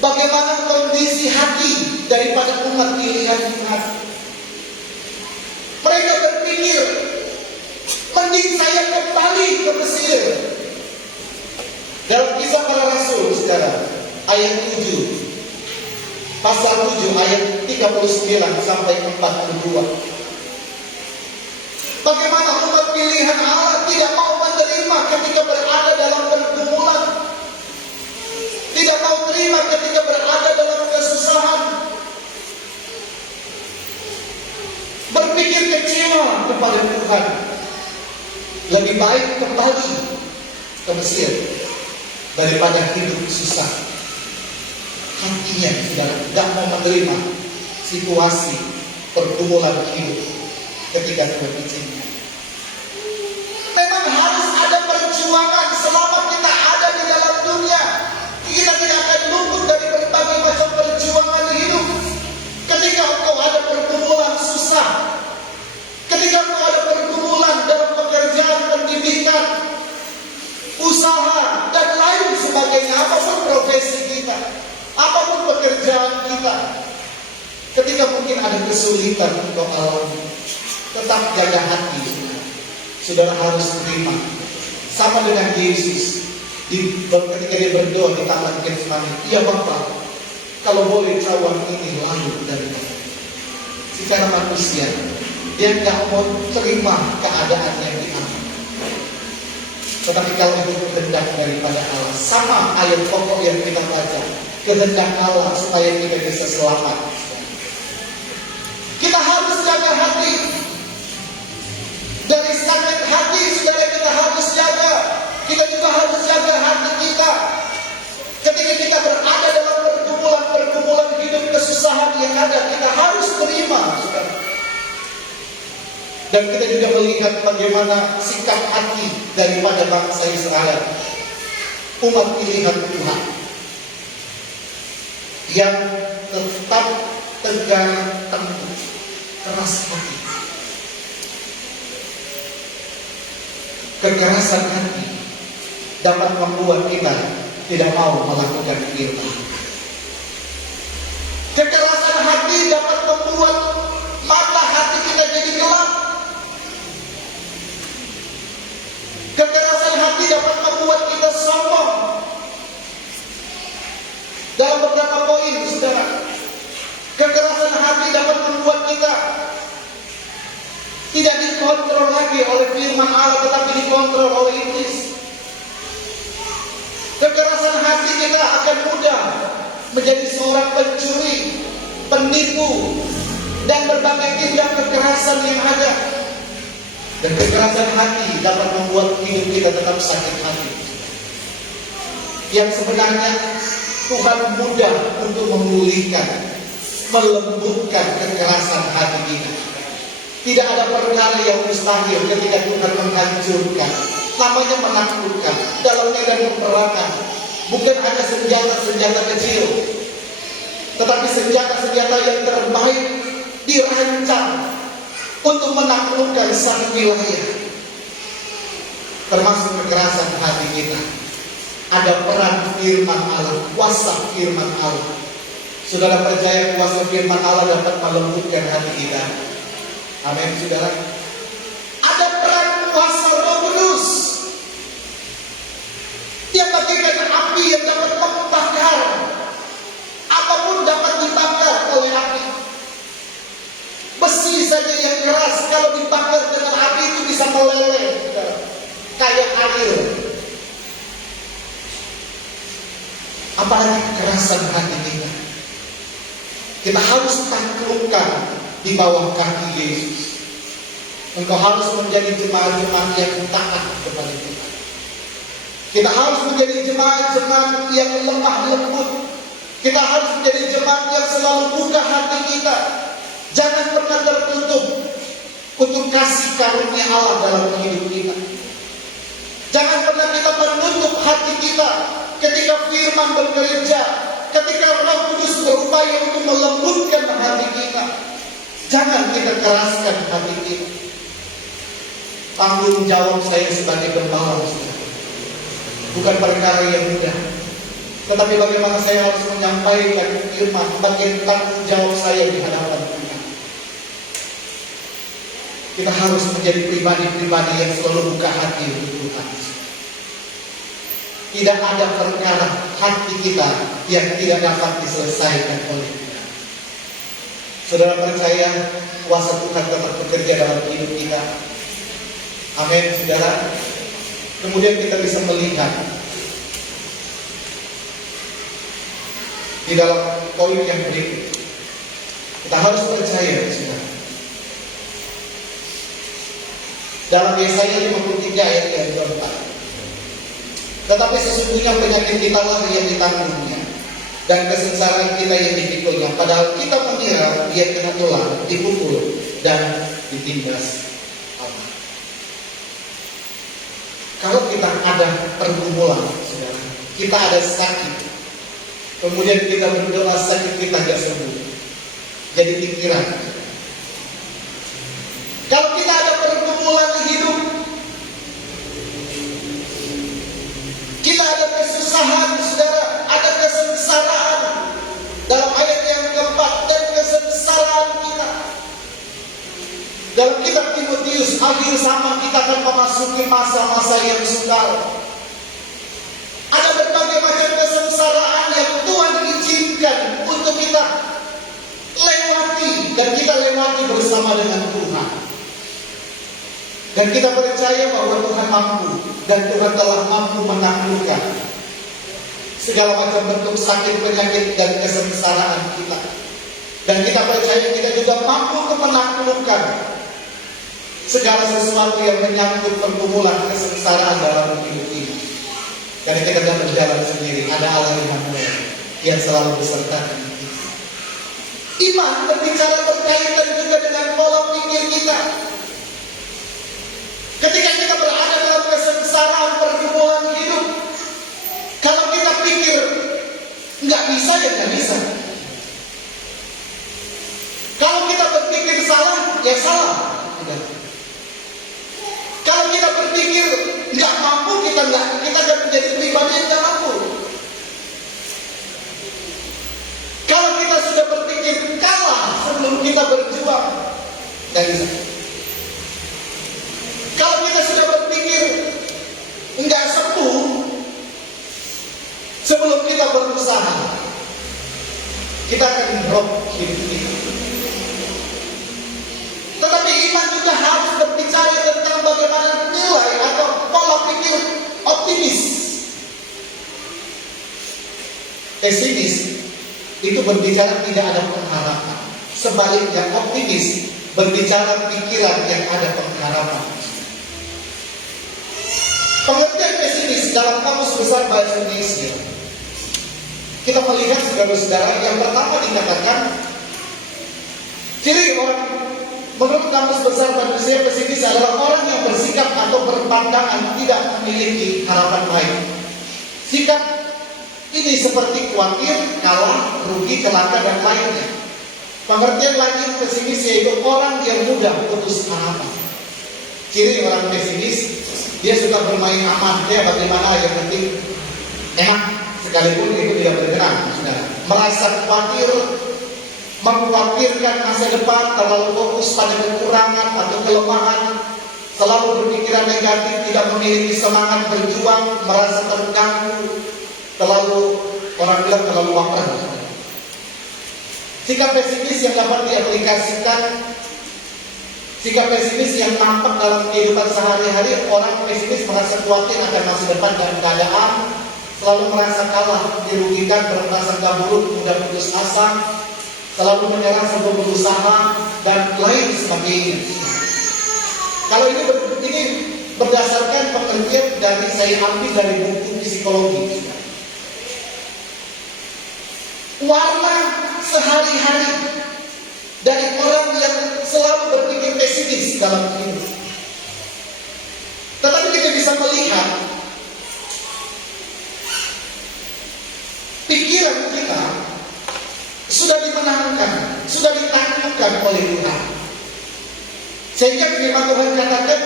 bagaimana kondisi hati daripada umat pilihan Tuhan. Mereka berpikir, mending saya kembali ke Mesir. Dalam Kisah Para Rasul, saudara, ayat 7, pasal 7 ayat 39 sampai 42. Bagaimana umat pilihan Allah tidak mau menerima ketika berada dalam pergumulan, tidak mau terima ketika berada dalam kesusahan, berpikir kecewa kepada Tuhan. Lebih baik kembali ke Mesir daripada hidup susah. Hatinya tidak mau menerima situasi pergumulan hidup ketika Tuhan izinkan. Memang harus ada perjuangan selama kita ada di dalam dunia. Kita tidak akan luput dari berbagai macam perjuangan hidup. Ketika engkau ada pergumulan susah, ketika engkau ada pergumulan dalam pekerjaan, pendidikan, usaha, dan lain sebagainya, apapun profesi kita, apapun pekerjaan kita, ketika mungkin ada kesulitan untuk alami, tetap jaga hati. Saudara harus terima. Sama dengan Yesus, ketika dia berdoa di Taman Getsemani, ya Bapa, kalau boleh cawan ini lalu dari Bapa. Secara manusia, dia tidak mau terima keadaan yang dialami. Tetapi kalau itu kehendak daripada Allah, sama ayat pokok yang kita baca, kehendak Allah supaya kita bisa selamat. Kita harus jaga hati. Dari sakit hati, saudara, kita harus ada, kita harus terima, saudara. Dan kita juga melihat bagaimana sikap hati daripada bangsa Israel, umat pilihan Tuhan, yang tetap tegar tengkuk, keras hati. Kekerasan hati dapat membuat kita tidak mau melakukan firman. Kekerasan hati dapat membuat mata hati kita jadi gelap. Kekerasan hati dapat membuat kita sombong. Dalam beberapa poin, saudara, kekerasan hati dapat membuat kita tidak dikontrol lagi oleh firman Allah, tetapi dikontrol oleh iblis. Kekerasan hati kita akan mudah menjadi seorang pencuri, penipu, dan berbagai tindak kekerasan yang ada. Dan kekerasan hati dapat membuat hidup kita tetap sakit hati. Yang sebenarnya Tuhan mudah untuk memulihkan, melembutkan kekerasan hati kita. Tidak ada perkara yang mustahil ketika Tuhan menghancurkan. Namanya menaklukkan dalam medan peperangan. Bukan hanya senjata-senjata kecil, tetapi senjata-senjata yang terbaik dirancang untuk menaklukkan satu wilayah. Termasuk kekerasan hati kita. Ada peran firman Allah, kuasa firman Allah. Saudara percaya kuasa firman Allah dapat melembutkan hati kita? Amin, saudara. Ada peran kuasa Roh Kudus. Dia bagaikan api yang dapat membakar. Apapun dapat dibakar oleh api. Besi saja yang keras kalau dibakar dengan api itu bisa meleleh, saudara. Kayak air. Apalagi kekerasan hati kita. Kita harus taklukkan di bawah kaki Yesus. Engkau harus menjadi jemaat-jemaat yang taat kepada Tuhan. Kita harus menjadi jemaat-jemaat yang lemah lembut. Kita harus menjadi jemaat yang selalu buka hati kita. Jangan pernah tertutup untuk kasih karunia Allah dalam hidup kita. Jangan pernah kita menutup hati kita ketika firman bekerja, ketika Roh Kudus berupaya untuk melembutkan hati kita. Jangan kita keraskan hati kita. Tanggung jawab saya sebagai gembala, bukan perkara yang mudah. Tetapi bagaimana saya harus menyampaikan firman, bagian tanggung jawab saya di hadapan Tuhan. Kita harus menjadi pribadi-pribadi yang selalu buka hati untuk Tuhan. Tidak ada perkara hati kita yang tidak dapat diselesaikan oleh Tuhan. Saudara percaya kuasa Tuhan tetap bekerja dalam hidup kita. Amin, saudara. Kemudian kita bisa melihat di dalam poin yang berikut. Kita harus percaya, saudara. Dalam Yesaya 53 ayat yang keempat. Tetapi sesungguhnya penyakit kita lah yang ditanggungnya, dan kesengsaraan kita yang dipikulnya. Padahal kita mengira dia kena tulang, dipukul, dan ditindas Allah. Kalau kita ada pergumulan, saudara, kita ada sakit, kemudian kita berdoa sakit kita tidak sembuh, jadi pikiran. Kalau kita ada pergumulan di hidup, kita ada kesusahan, saudara, ada kesengsaraan. Dalam ayat yang keempat, dan kesengsaraan kita. Dalam kitab Timotius, akhir zaman kita akan memasuki masa-masa yang sukar. Ada berbagai macam kesengsaraan yang Tuhan izinkan untuk kita lewati, dan kita lewati bersama dengan Tuhan. Dan kita percaya bahwa Tuhan mampu, dan Tuhan telah mampu menaklukkan segala macam bentuk sakit, penyakit, dan kesengsaraan kita. Dan kita percaya kita juga mampu untuk menaklukkan segala sesuatu yang menyangkut pergumulan kesengsaraan dalam hidup ini. Karena kita tidak berjalan sendiri, ada Allah yang selalu beserta dengan kita. Iman berbicara berkaitan juga dengan pola pikir kita. Ketika kita berada dalam kesengsaraan pergumulan hidup, kalau kita pikir nggak bisa ya nggak bisa. Kalau kita berpikir salah ya salah. Kalau kita berpikir nggak mampu, kita akan menjadi pribadi yang nggak mampu. Kalau kita sudah berpikir kalah sebelum kita berjuang, nggak bisa. Kalau kita sudah berpikir nggak sembuh sebelum kita berusaha, kita akan drop hidup kita. Tetapi iman juga harus berbicara tentang bagaimana nilai atau pola pikir optimis. Pesimis itu berbicara tidak ada pengharapan. Sebaliknya optimis berbicara pikiran yang ada pengharapan. Pengertian pesimis dalam Kamus Besar Bahasa Indonesia, kita melihat saudara-saudara, yang pertama dikatakan ciri orang menurut Kamus Besar Bahasa Indonesia, pesimis adalah orang yang bersikap atau berpandangan tidak memiliki harapan baik. Sikap ini seperti khawatir, kalah, rugi, celaka, dan lainnya. Pengertian lagi pesimis yaitu orang yang mudah putus harapan. Ciri orang pesimis, dia suka bermain aman, dia bagaimana yang penting enak, sekalipun itu tidak bergerak. Merasa khawatir, mengkhawatirkan masa depan, terlalu fokus pada kekurangan atau kelemahan, selalu berpikiran negatif, tidak memiliki semangat berjuang, merasa terganggu, orang bilang terlalu baper. Sikap pesimis yang dapat diaplikasikan, sikap pesimis yang nampak dalam kehidupan sehari-hari, orang pesimis merasa khawatir akan masa depan dan keadaan, selalu merasa kalah, dirugikan, berprasangka buruk, mudah putus asa, selalu menyerah sebelum berusaha, dan lain sebagainya. Kalau ini berdasarkan pengertian dari saya ambil dari buku psikologi. Warna sehari-hari dari orang yang selalu berpikir pesimis dalam hidup. Tetapi kita bisa melihat pikiran kita sudah dimenangkan, sudah ditaklukkan oleh Tuhan. Sehingga firman Tuhan katakan,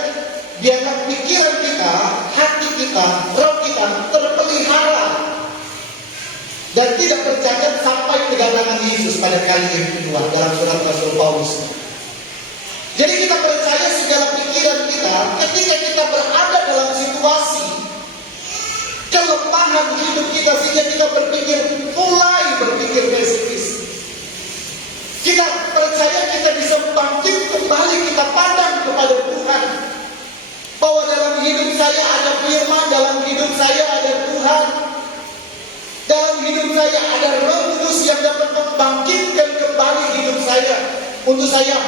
biarlah pikiran kita, hati kita, roh kita terpelihara dan tidak tercacat sampai kedatangan Yesus pada kali yang kedua, dalam surat Rasul Paulus. Jadi kita percaya segala pikiran kita, ketika kita berada dalam situasi kelemahan hidup kita, sehingga kita mulai berpikir pesimis, kita percaya kita bisa bangkit kembali, kita pandang kepada Tuhan, bahwa dalam hidup saya ada firman, dalam hidup saya ada Tuhan, dalam hidup saya ada Roh Kudus yang dapat membangkitkan kembali hidup saya. Untuk saya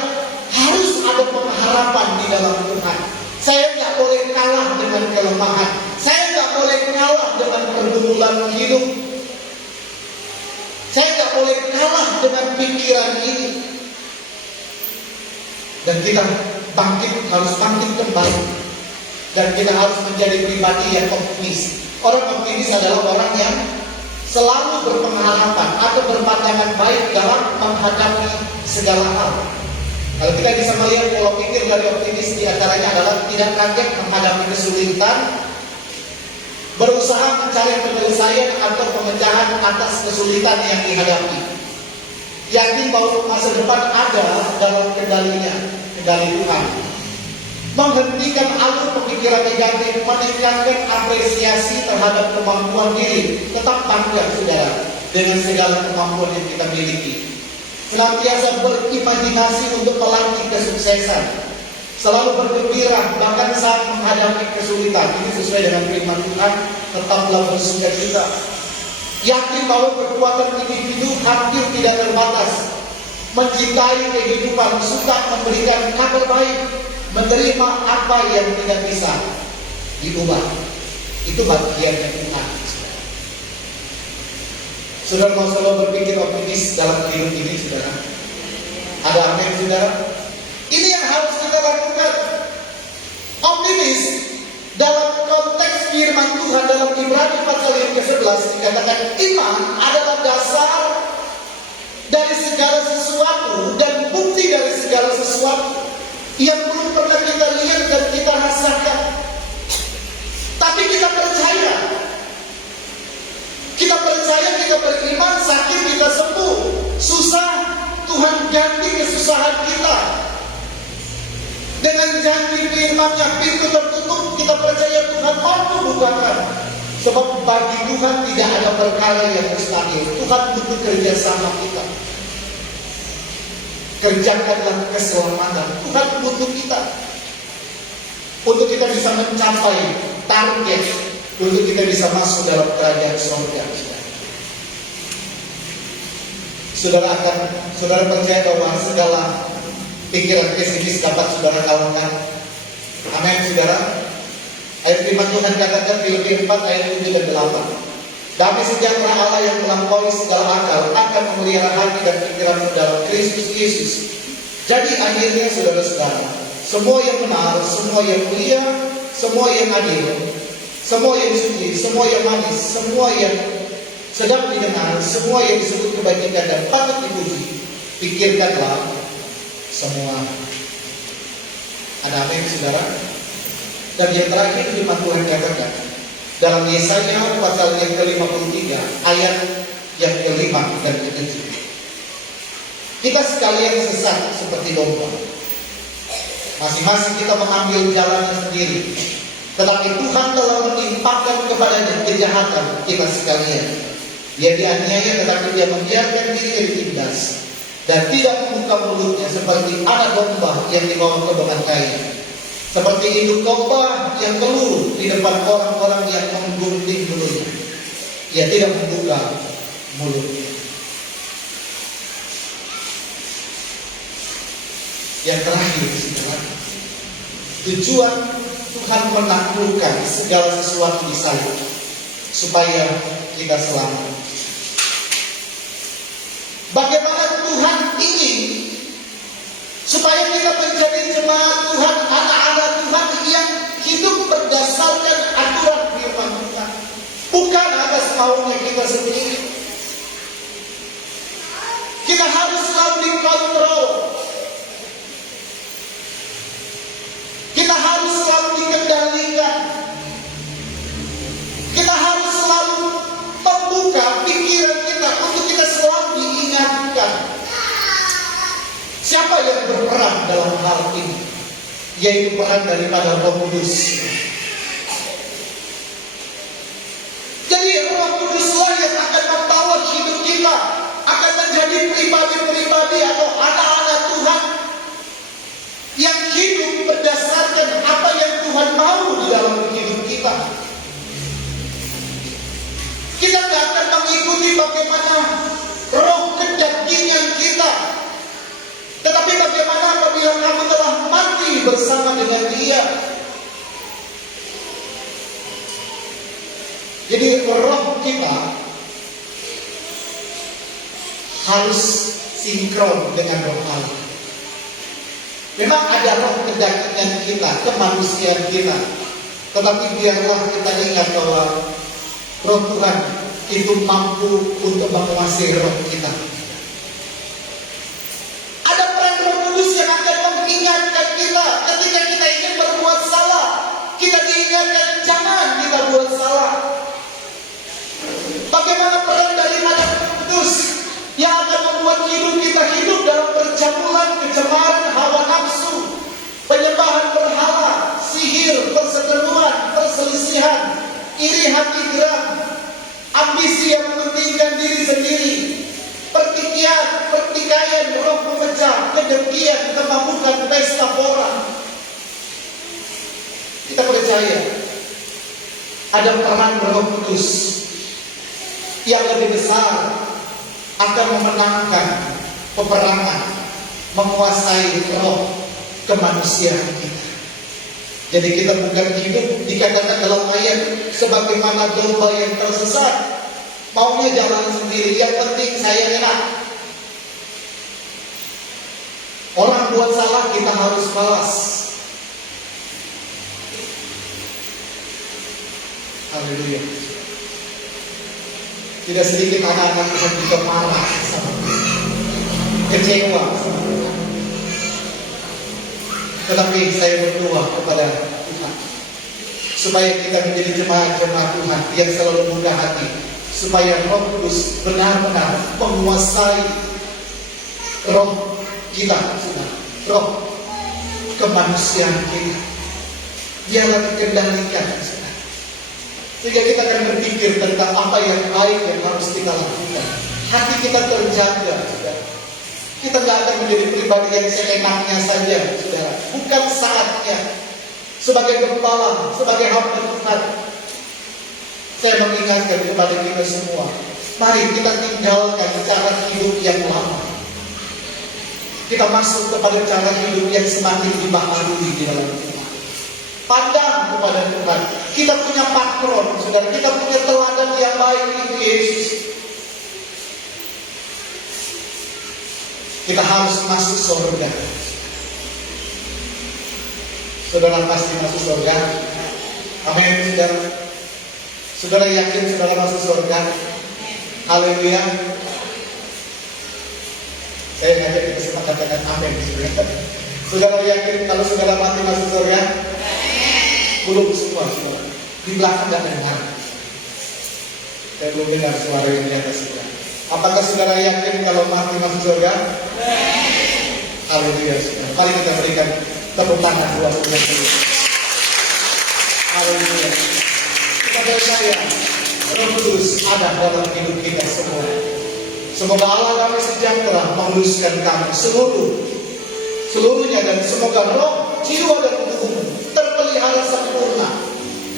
harus ada pengharapan di dalam Tuhan. Saya nggak boleh kalah dengan kelemahan. Saya nggak boleh kalah dengan pergumulan hidup. Saya nggak boleh kalah dengan pikiran ini. Dan kita harus bangkit kembali. Dan kita harus menjadi pribadi yang optimis. Orang optimis adalah orang yang selalu berpengharapan atau berpandangan baik dalam menghadapi segala hal. Kalau kita bisa melihat pola pikir dari optimis, di antaranya adalah tidak kaget menghadapi kesulitan, berusaha mencari penyelesaian atau pemecahan atas kesulitan yang dihadapi, yakin bahwa masa depan ada dalam kendali Tuhan, menghentikan alur pemikiran negatif, meningkatkan apresiasi terhadap kemampuan diri, tetap bangga saudara dengan segala kemampuan yang kita miliki, senantiasa berimajinasi untuk melatih kesuksesan, selalu bergembira bahkan saat menghadapi kesulitan. Ini sesuai dengan firman Tuhan, tetaplah bersukacita, yakin bahwa kekuatan individu hampir tidak terbatas, mencintai kehidupan, suka memberikan kabar baik, menerima apa yang tidak bisa diubah. Itu bagiannya Tuhan. Saudara mau selalu berpikir optimis dalam hidup ini, saudara. Ada amin, saudara? Ini yang harus kita lakukan. Optimis dalam konteks firman Tuhan dalam Ibrani pasal yang ke-11 dikatakan iman adalah dasar dari segala sesuatu dan bukti dari segala sesuatu yang belum pernah kita lihat dan kita rasakan. Tapi kita percaya, kita beriman, sakit kita sembuh, susah Tuhan ganti kesusahan kita. Dengan janji firman-Nya pintu tertutup, kita percaya Tuhan mampu bukakan. Sebab bagi Tuhan tidak ada perkara yang mustahil. Tuhan butuh kerjasama kita. Kerjakanlah keselamatan. Tuhan butuh kita untuk kita bisa mencapai target, untuk kita bisa masuk dalam kerajaan surga. Saudara percaya bahwa segala pikiran pesimis dapat saudara kalahkan. Amin, saudara. Ayat firman Tuhan katakan Filipi 4 ayat 7 dan 8. Damai sejahtera Allah yang melampaui segala akal akan memelihara hati dan pikiran dalam Kristus Yesus. Jadi akhirnya saudara-saudara, semua yang benar, semua yang mulia, semua yang adil, semua yang suci, semua yang manis, semua yang sedang didengar, semua yang disebut kebajikan dan patut dipuji, pikirkanlah semua. Ada amin, saudara? Dan yang terakhir firman Tuhan katakan dalam Yesaya pasal yang ke-53 ayat yang ke-5 dan ke-7. Kita sekalian sesat seperti domba. Masing-masing kita mengambil jalannya sendiri. Tetapi Tuhan telah menimpakan kepadanya kejahatan kita sekalian. Dia dianiaya tetapi dia membiarkan diri ditindas. Dan tidak membuka mulutnya seperti anak domba yang dibawa ke bangkai. Seperti induk domba yang keluh di depan orang-orang yang menggunting mulutnya. Ia tidak membuka mulutnya. Yang terakhir, saudara, tujuan Tuhan menaklukkan segala sesuatu di sana supaya kita selamat. Bagaimana Tuhan ingin supaya kita menjadi jemaat Tuhan, anak-anak Tuhan yang hidup berdasarkan aturan firman Tuhan, bukan atas maunya kita sendiri. Kita harus selalu dikontrol. Kita harus selalu dikendalikan. Kita harus selalu membuka pikiran kita untuk kita selalu diingatkan. Siapa yang berperan dalam hal ini? Yaitu peran daripada Roh Kudus. Jadi Roh Kuduslah yang akan membawa hidup kita, akan menjadi pribadi-pribadi atau anak-anak Tuhan yang hidup berdasarkan apa yang Tuhan mau di dalam hidup kita. Kita tidak akan mengikuti bagaimana roh kedagingan kita, tetapi bagaimana apabila kamu telah mati bersama dengan Dia. Jadi roh kita harus sinkron dengan roh Allah. Memang ada roh kedagingan kita, kemanusiaan kita, tetapi biarlah kita ingat bahwa roh Tuhan itu mampu untuk menguasai roh kita. Ada peran Roh Kudus yang akan mengingatkan kita ketika kita ingin berbuat salah. Kita diingatkan jangan kita buat salah. Bagaimana peran dari Roh Kudus yang akan membuat hidup kita hidup dalam percabulan, kecemaran, hawa nafsu, penyembahan berhala, sihir, perseteruan, perselisihan, iri hati geram, ambisi yang mementingkan diri sendiri, pertikaian, roh pemecah, kedengkian, kemabukan, pesta pora. Kita percaya ada peran Roh Kudus yang lebih besar akan memenangkan peperangan, menguasai roh kemanusiaan kita. Jadi kita bukan hidup dikatakan dalam ayat sebagaimana domba yang tersesat, maunya jalan sendiri, yang penting saya enak. Orang buat salah kita harus balas. Haleluya. Tidak sedikit anak-anak Tuhan juga marah sama kita, kecewa sama kita. Tetapi saya berdoa kepada Tuhan supaya kita menjadi jemaat-jemaat Tuhan yang selalu mudah hati, supaya Roh Kudus benar-benar menguasai roh kita, roh kemanusiaan kita. Biarlah dikendalikan, sehingga kita akan berpikir tentang apa yang baik yang harus kita lakukan. Hati kita terjaga, saudara. Kita nggak akan menjadi pribadi yang seenaknya saja, saudara. Bukan saatnya. Sebagai gembala, sebagai hamba Tuhan, saya mengingatkan kepada kita semua, mari kita tinggalkan cara hidup yang lama. Kita masuk kepada cara hidup yang semakin dibaharui di dalam Tuhan. Pandang kepada Tuhan. Kita punya patron, saudara. Kita punya teladan yang baik, itu Yesus. Kita harus masuk surga. Saudara pasti masuk surga. Amin, saudara. Saudara yakin saudara masuk surga? Haleluya. Saya ngajak kita semua katakan amin, saudara. Saudara yakin kalau saudara mati masuk surga? Belum semua, saudara. Di belakang tidak dengar. Saya belum dengar suara yang di atas saudara. Apakah saudara yakin kalau mati masuk surga? Haleluya, saudara. Mari kita berikan tepuk tangan buat Tuhan. Haleluya. Kita percaya Roh Kudus ada dalam hidup kita semua. Semoga Allah damai sejahtera meluruskan kami seluruhnya, dan semoga roh, jiwa dan tubuhmu terpelihara sempurna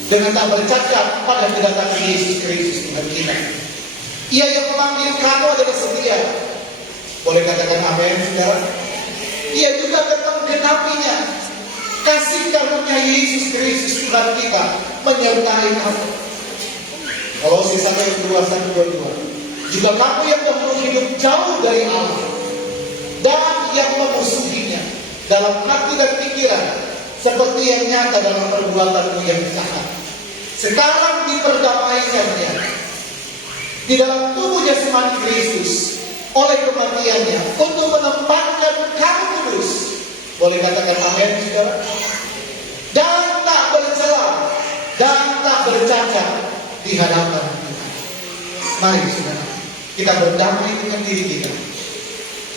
dengan tak bercacat pada kedatangan Yesus Kristus Tuhan kita. Ia yang memanggil kamu adalah setia. Boleh katakan amin, saudara? Ia juga akan menggenapinya. Kasih karunia Yesus Kristus Tuhan kita menyertai kamu. Kolose 1:21-22. Juga kamu yang dahulu hidup jauh dari Allah dan yang memusuhinya dalam hati dan pikiran, seperti yang nyata dalam perbuatanmu yang jahat, sekarang diperdamaikannya di dalam tubuh jasmani Kristus oleh kematiannya untuk menempatkan kamu kudus. Boleh katakan amin, saudara? Dan tak bercela dan tak bercacat di hadapan Tuhan. Mari saudara, kita berdamai dengan diri kita,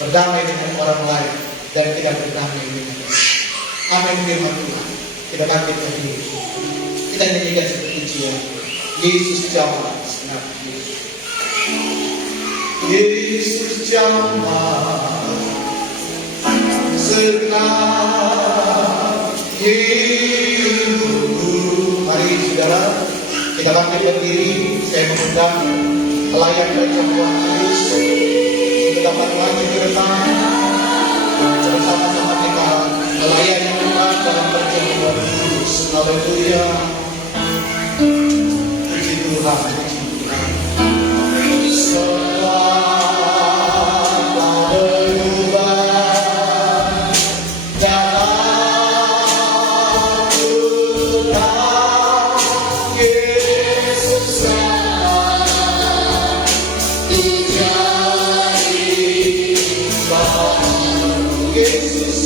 berdamai dengan orang lain, dan kita berdamai dengan Tuhan. Amin firman Tuhan. Kita bangkit berdiri. Kita nyanyikan seperti pujian. Yesus jamah segenap hidup. Yesus jamah segenap hidup. Mari saudara, kita bangkit berdiri. Saya mengundang pelayan gereja Tuhan Yesus untuk dapat maju ke depan bersama-sama kita melayani Tuhan dalam perjamuan kudus. Haleluya. Puji Tuhan. Yesus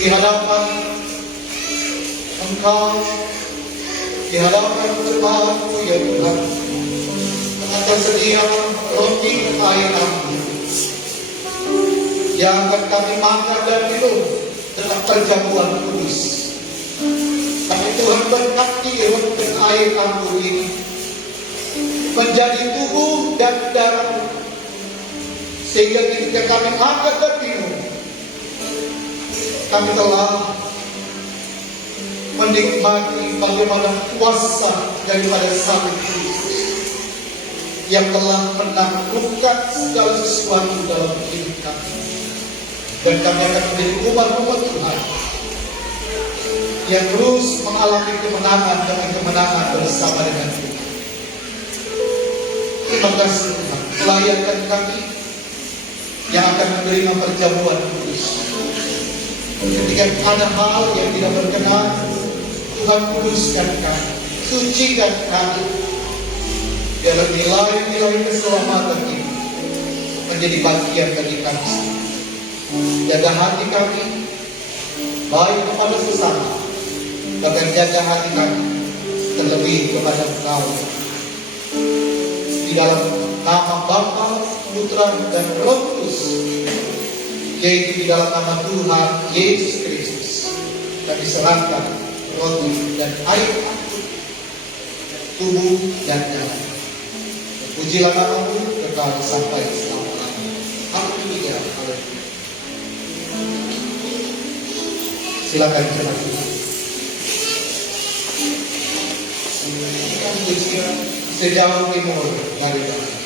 di hadapan Engkau, di hadapan jemaat-Mu ya Tuhan, dengan tersedia roti dan air ampun yang akan kami makan dan minum dalam perjamuan kudus. Tapi Tuhan berkati roti dan air ampun ini menjadi tubuh dan darah, sehingga ketika kami makan dan minum, kami telah menikmati bagaimana kuasa daripada salib Kristus yang telah menaklukkan segala sesuatu dalam hidup kami. Dan kami akan menjadi umat-umat Tuhan yang terus mengalami kemenangan demi kemenangan bersama dengan Tuhan. Terima kasih Tuhan, melayani kami yang akan menerima perjamuan kudus. Ketika ada hal yang tidak berkenan, Tuhan kuduskan kami, sucikan kami, biar nilai-nilai keselamatan ini menjadi bagian bagi kami. Jaga hati kami baik kepada sesama, bahkan jaga hati kami terlebih kepada Engkau. Di dalam nama Bapa, Putra dan Roh Kudus, yaitu di dalam nama Tuhan Yesus Kristus, kami serahkan roti dan air ampun, tubuh dan darah. Pujilah nama-Mu kekal sampai selama-lamanya. Haleluya, haleluya. Silakan jemaat Tuhan. Sejauh timur, mari kita.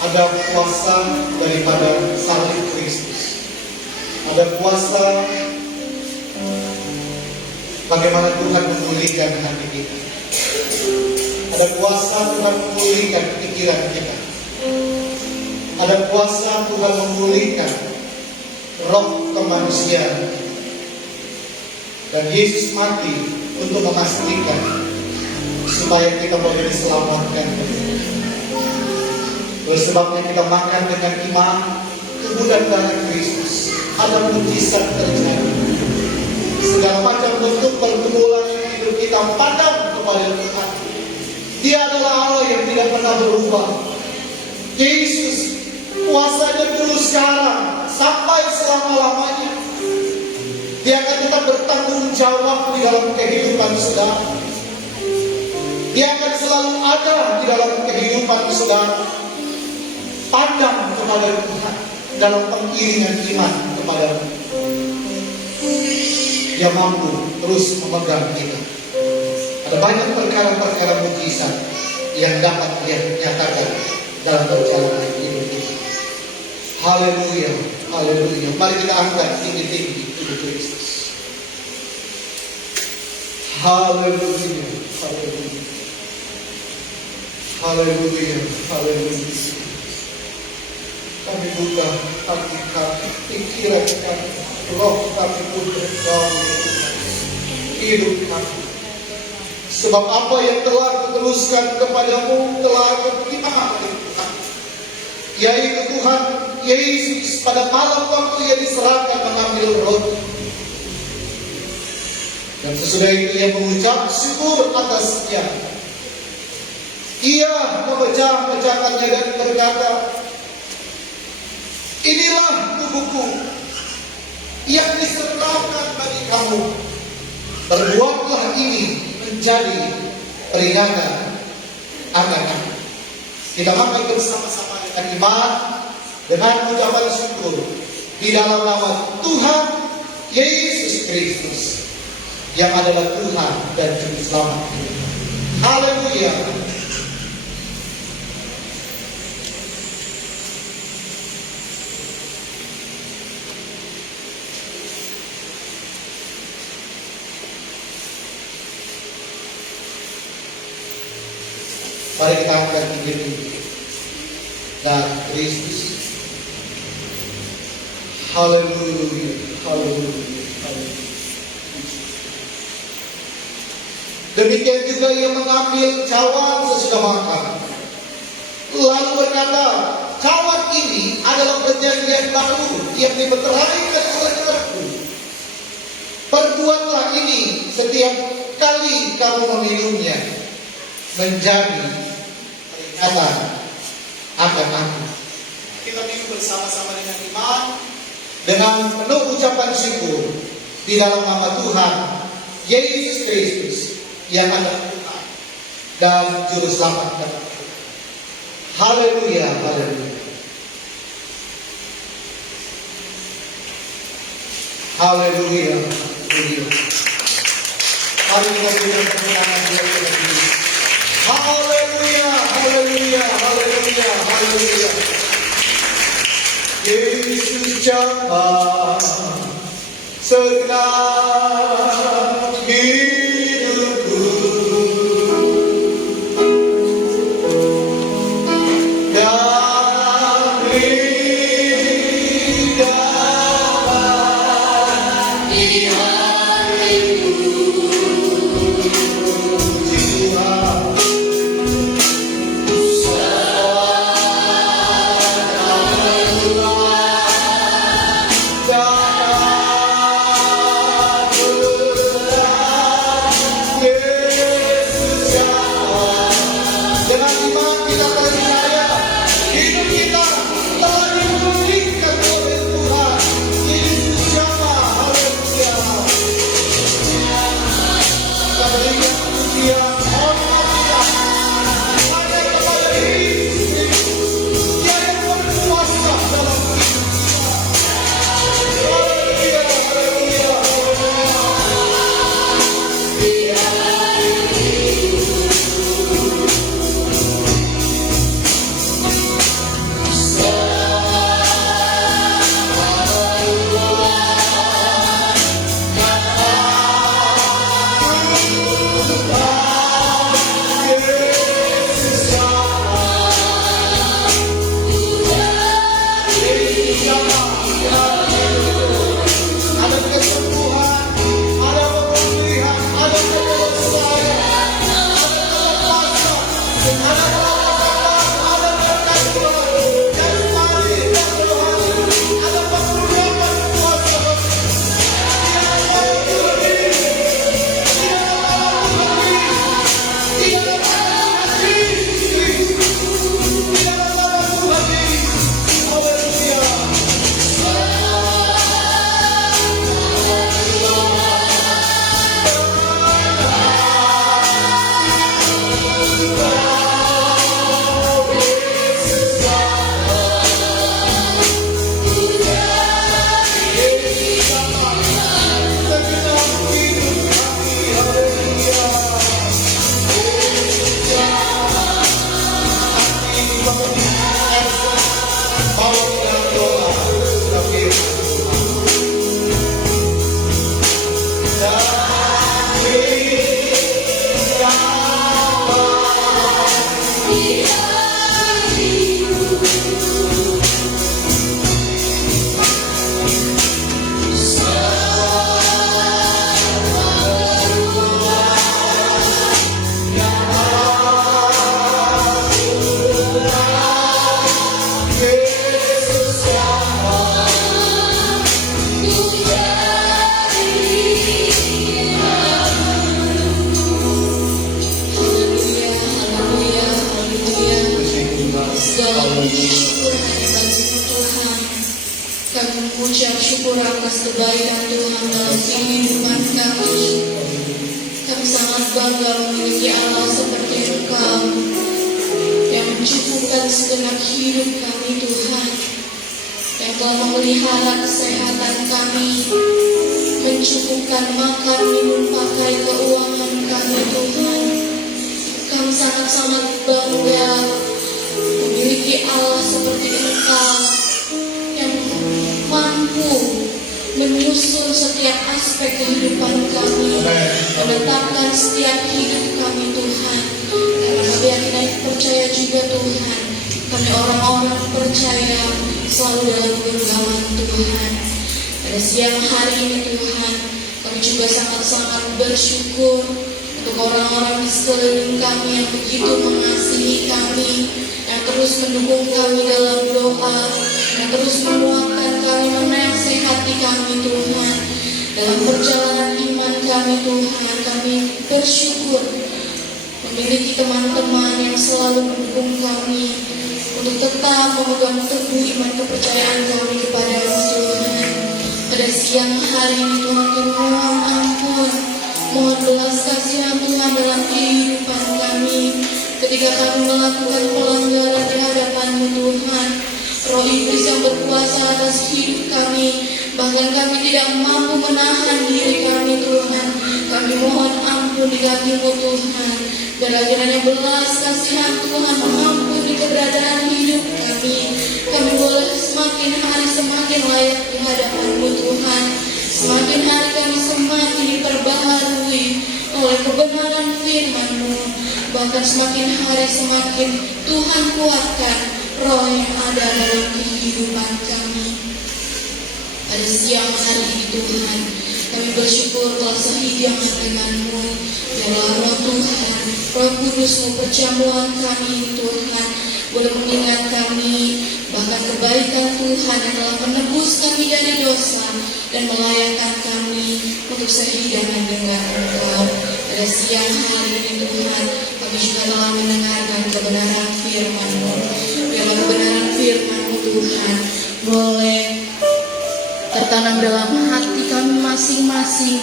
ada kuasa daripada salib Kristus. Ada kuasa bagaimana Tuhan memulihkan hati kita. Ada kuasa Tuhan memulihkan pikiran kita. Ada kuasa Tuhan memulihkan roh kemanusiaan. Dan Yesus mati untuk memastikan supaya kita boleh diselamatkan. Oleh sebabnya kita makan dengan iman tubuh dan darah Kristus. Ada mujizat terjadi. Segala macam bentuk pergumulan yang hidup kita padam kepada Tuhan. Dia adalah Allah yang tidak pernah berubah. Yesus kuasanya dulu, sekarang, sampai selama-lamanya. Dia akan tetap bertanggung jawab di dalam kehidupan saudara. Dia akan selalu ada di dalam kehidupan saudara. Pandang kepada Tuhan dalam pengiringan iman kepada Tuhan. Dia mampu terus memegang kita. Ada banyak perkara-perkara mujizat yang dapat dia nyatakan dalam perjalanan hidup kita. Haleluya, haleluya. Mari kita angkat tinggi-tinggi tubuh Kristus. Haleluya, haleluya. Haleluya, haleluya. Kami buka hati kami, pikiran kami, roh kami pun bergaul hidup kami. Sebab apa yang telah kuteruskan kepadamu telah berkimah oleh Tuhan, yaitu Tuhan Yesus pada malam waktu ia diserahkan mengambil roti. Dan sesudah itu ia mengucap syukur atasnya. Ia memecah-mecahkannya dan berkata, inilah tubuhku yang diserahkan bagi kamu. Perbuatlah ini menjadi peringatan akan aku. Kita makan bersama-sama dengan iman, dengan ucapan syukur di dalam nama Tuhan Yesus Kristus yang adalah Tuhan dan Juru Selamat. Haleluya. Mari kita angkat tinggi dan Kristus. Haleluya, haleluya, haleluya. Demikian juga ia mengambil cawan sesudah makan, lalu berkata, cawan ini adalah perjanjian baru yang dimeteraikan oleh darahku. Perbuatlah ini setiap kali kamu meminumnya, menjadi peringatan akan aku. Kita minum bersama-sama dengan iman, dengan penuh ucapan syukur di dalam nama Tuhan Yesus Kristus yang adalah Tuhan dan Juru Selamat kita. Haleluya, haleluya. Haleluya, haleluya. Mari kita berikan kemenangan buat kita sendiri. Haleluya, haleluya, haleluya, haleluya. Yesus jamah segenap hidupku, dan beri damai di hatiku. Jiwa yang doa ke firman mengucap syukur atas kebaikan Tuhan dalam kehidupan kami. Kami sangat bangga memiliki Allah seperti Engkau yang mencukupkan segenap hidup kami Tuhan, yang telah memelihara kesehatan kami, mencukupkan makan, minum, pakai, keuangan kami Tuhan. Kami sangat-sangat bangga memiliki Allah seperti Engkau yang mampu menyusun setiap aspek kehidupan kami, menetapkan setiap hidup kami Tuhan. Karena kami yakin percaya juga Tuhan, kami orang-orang percaya selalu dalam genggaman Tuhan. Pada siang hari ini Tuhan, kami juga sangat-sangat bersyukur untuk orang-orang di sekeliling kami yang begitu mengasihi kami, yang terus mendukung kami dalam doa, yang terus menguatkan kami, menasehati kami Tuhan. Dalam perjalanan iman kami Tuhan, kami bersyukur memiliki teman-teman yang selalu mendukung kami untuk tetap memegang teguh iman kepercayaan kami kepada-Mu Tuhan. Pada siang hari ini Tuhan, kami mohon ampun, mohon belas kasihan Tuhan dalam kehidupan kami. Ketika kami melakukan pelanggaran di hadapan-Mu Tuhan, roh iblis yang berkuasa atas hidup kami, bahkan kami tidak mampu menahan diri kami Tuhan. Kami mohon ampun di kaki-Mu Tuhan. Biarlah kiranya belas kasihan Tuhan mengampuni keberadaan hidup kami. Kami boleh semakin hari semakin layak di hadapan-Mu Tuhan. Semakin hari kami semakin diperbaharui oleh kebenaran firman-Mu. Bahkan semakin hari semakin Tuhan kuatkan roh yang ada dalam kehidupan kami. Pada siang hari ini Tuhan, kami bersyukur telah sehidangan dengan-Mu. Biarlah roh Tuhan, roh Kudus-Mu perjamuan kami Tuhan, boleh mengingat kami bahkan kebaikan Tuhan yang telah menebus kami dari dosa dan melayakkan kami untuk sehidangan dengan Engkau. Pada siang hari ini Tuhan, kami juga telah mendengarkan kebenaran firman-Mu. Biarlah kebenaran firman-Mu Tuhan boleh tertanam dalam hati kami masing-masing.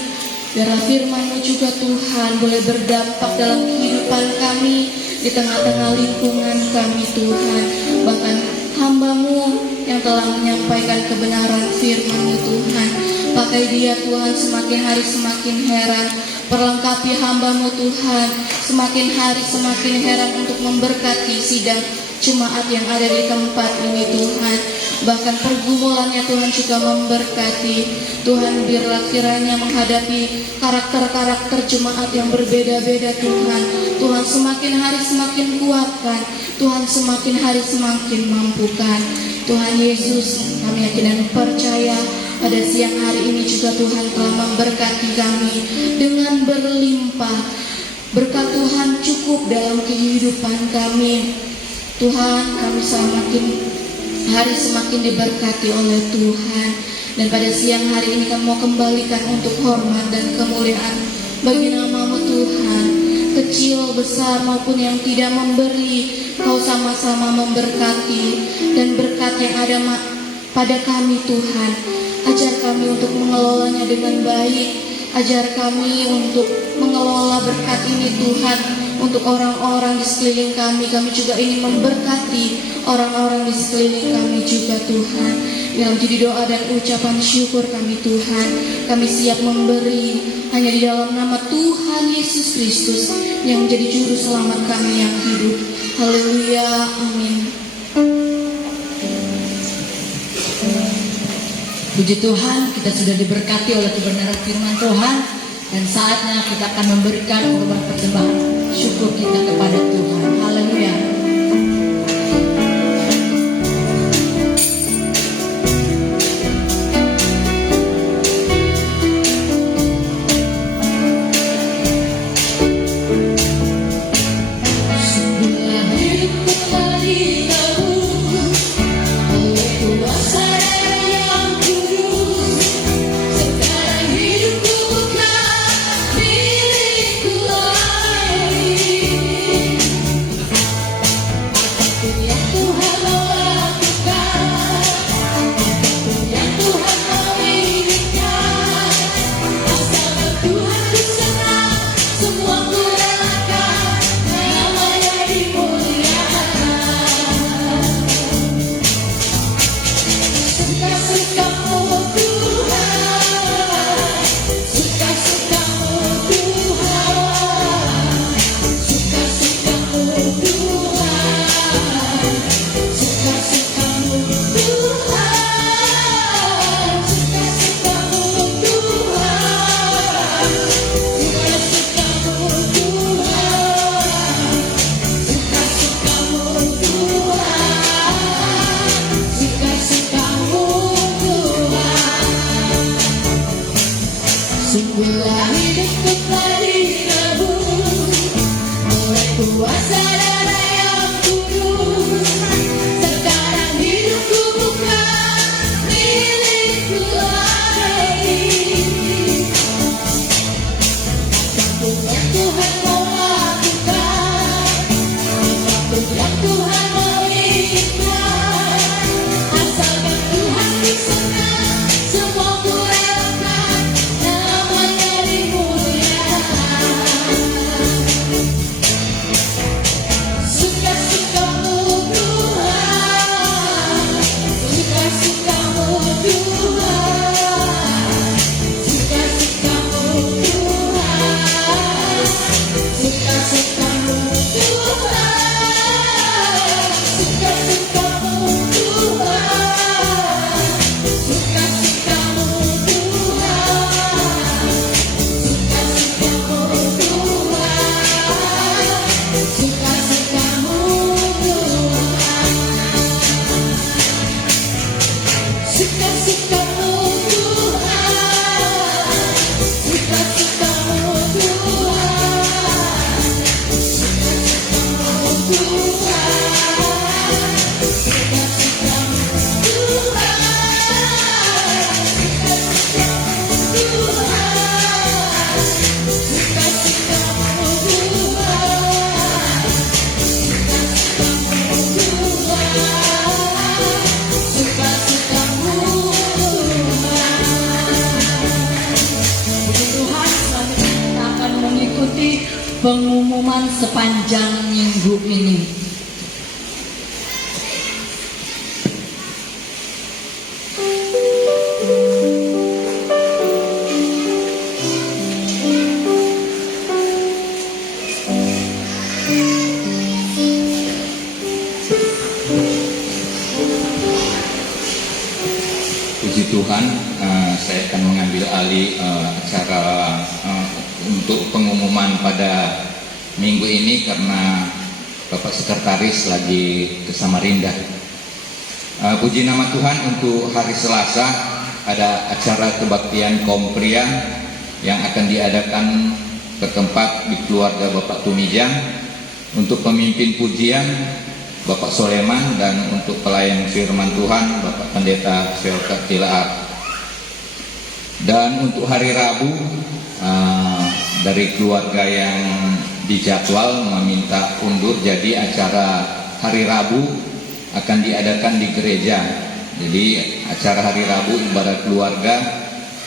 Biarlah firman-Mu juga Tuhan boleh berdampak dalam kehidupan kami, di tengah-tengah lingkungan kami Tuhan. Bahkan hamba-Mu yang telah menyampaikan kebenaran firman-Mu Tuhan, pakai dia Tuhan semakin hari semakin heran. Perlengkapi hamba-Mu Tuhan, semakin hari semakin heran untuk memberkati sidang jemaat yang ada di tempat ini Tuhan. Bahkan pergumulannya Tuhan juga memberkati. Tuhan, biarlah kiranya menghadapi karakter-karakter jemaat yang berbeda-beda Tuhan. Tuhan semakin hari semakin kuatkan, Tuhan semakin hari semakin mampukan. Tuhan Yesus, kami yakin dan percaya pada siang hari ini juga Tuhan telah memberkati kami dengan berlimpah. Berkat Tuhan cukup dalam kehidupan kami. Tuhan, kami semakin hari semakin diberkati oleh Tuhan. Dan pada siang hari ini kami mau kembalikan untuk hormat dan kemuliaan bagi nama-Mu Tuhan. Kecil, besar maupun yang tidak memberi, Kau sama-sama memberkati. Dan berkat yang ada pada kami Tuhan, ajar kami untuk mengelolanya dengan baik. Ajar kami untuk mengelola berkat ini Tuhan, untuk orang-orang di sekeliling kami. Kami juga ingin memberkati orang-orang di sekeliling kami juga Tuhan. Yang menjadi doa dan ucapan syukur kami Tuhan, kami siap memberi hanya di dalam nama Tuhan Yesus Kristus yang menjadi juru selamat kami yang hidup. Haleluya, amin. Puji Tuhan, kita sudah diberkati oleh kebenaran firman Tuhan, dan saatnya kita akan memberikan korban persembahan syukur kita kepada Tuhan. Haleluya. Sungguhlah hidupku telah ditebus oleh kuasa darah yang kudus. Sekarang hidupku bukan milikku lagi, apapun yang Tuhan mau lakukan, apapun yang Tuhan mau inginkan, asalkan Tuhan berkenan, semua ku relakan. Pengumuman sepanjang minggu ini. Puji Tuhan, saya akan mengambil alih acara untuk pengumuman pada minggu ini karena Bapak Sekretaris lagi ke Samarinda. Puji nama Tuhan, untuk hari Selasa ada acara kebaktian kaum pria yang akan diadakan ke tempat di keluarga Bapak Tumijang. Untuk pemimpin pujian Bapak Soleman, dan untuk pelayan firman Tuhan Bapak Pendeta Selka Tilaat. Dan untuk hari Rabu dari keluarga yang dijadwal meminta undur, jadi acara hari Rabu akan diadakan di gereja. Jadi acara hari Rabu ibadat keluarga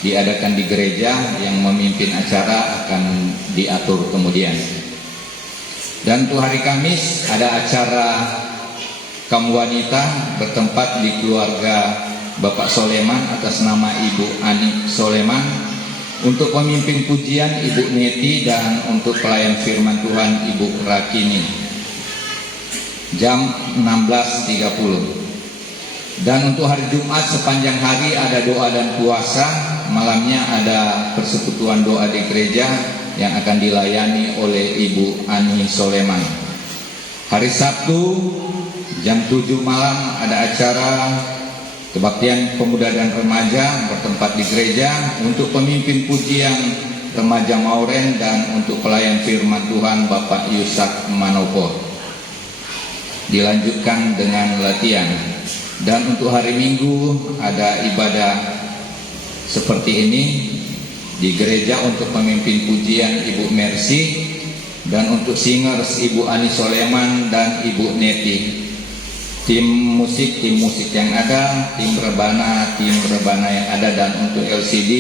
diadakan di gereja, yang memimpin acara akan diatur kemudian. Dan untuk hari Kamis ada acara kaum wanita bertempat di keluarga Bapak Soleman atas nama Ibu Ani Soleman. Untuk pemimpin pujian Ibu Neti, dan untuk pelayan firman Tuhan Ibu Rakini, jam 16.30. Dan untuk hari Jumat sepanjang hari ada doa dan puasa, malamnya ada persekutuan doa di gereja yang akan dilayani oleh Ibu Ani Soleman. Hari Sabtu jam 7 malam ada acara kebaktian pemuda dan remaja bertempat di gereja untuk pemimpin pujian remaja Mauren dan untuk pelayan firman Tuhan Bapak Yusak Manopo. Dilanjutkan dengan latihan. Dan untuk hari Minggu ada ibadah seperti ini di gereja untuk pemimpin pujian Ibu Mercy dan untuk singers Ibu Ani Soleman dan Ibu Neti. Tim musik yang ada, tim rebana yang ada, dan untuk LCD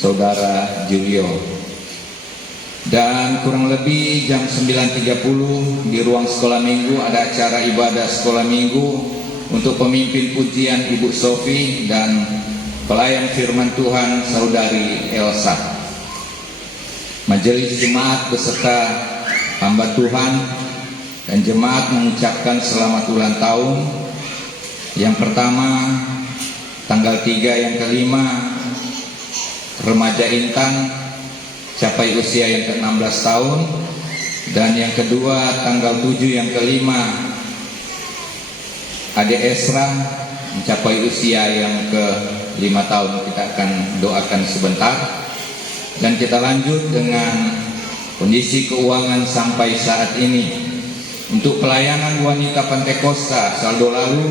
Saudara Julio. Dan kurang lebih jam 9.30 di ruang sekolah minggu ada acara ibadah sekolah minggu untuk pemimpin pujian Ibu Sofi dan pelayan firman Tuhan Saudari Elsa. Majelis jemaat beserta hamba Tuhan dan jemaat mengucapkan selamat ulang tahun. Yang pertama tanggal 3 yang kelima remaja Intan capai usia yang ke-16 tahun, dan yang kedua tanggal 7 yang kelima Adik Esra mencapai usia yang ke-5 tahun. Kita akan doakan sebentar dan kita lanjut dengan kondisi keuangan sampai saat ini. Untuk pelayanan wanita Pantekosta saldo lalu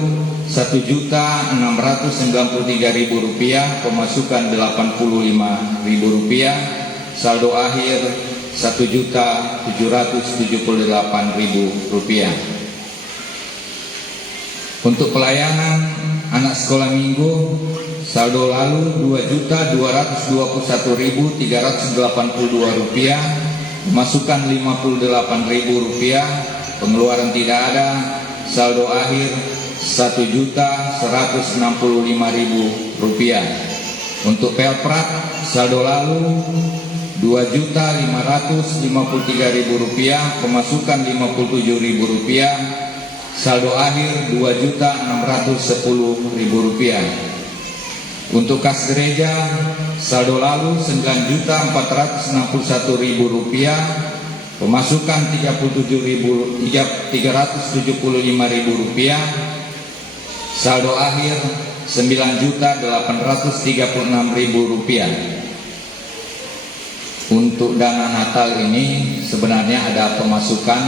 Rp1.693.000, pemasukan Rp85.000, saldo akhir Rp1.778.000. Untuk pelayanan anak sekolah minggu saldo lalu Rp2.221.382, pemasukan Rp58.000, pengeluaran tidak ada, saldo akhir Rp1.165.000. Untuk pelprat saldo lalu Rp2.553.000, pemasukan Rp57.000, saldo akhir Rp2.610.000. Untuk kas gereja saldo lalu Rp9.461.000, pemasukan Rp375.000, saldo akhir Rp9.836.000. Untuk dana Natal ini sebenarnya ada pemasukan,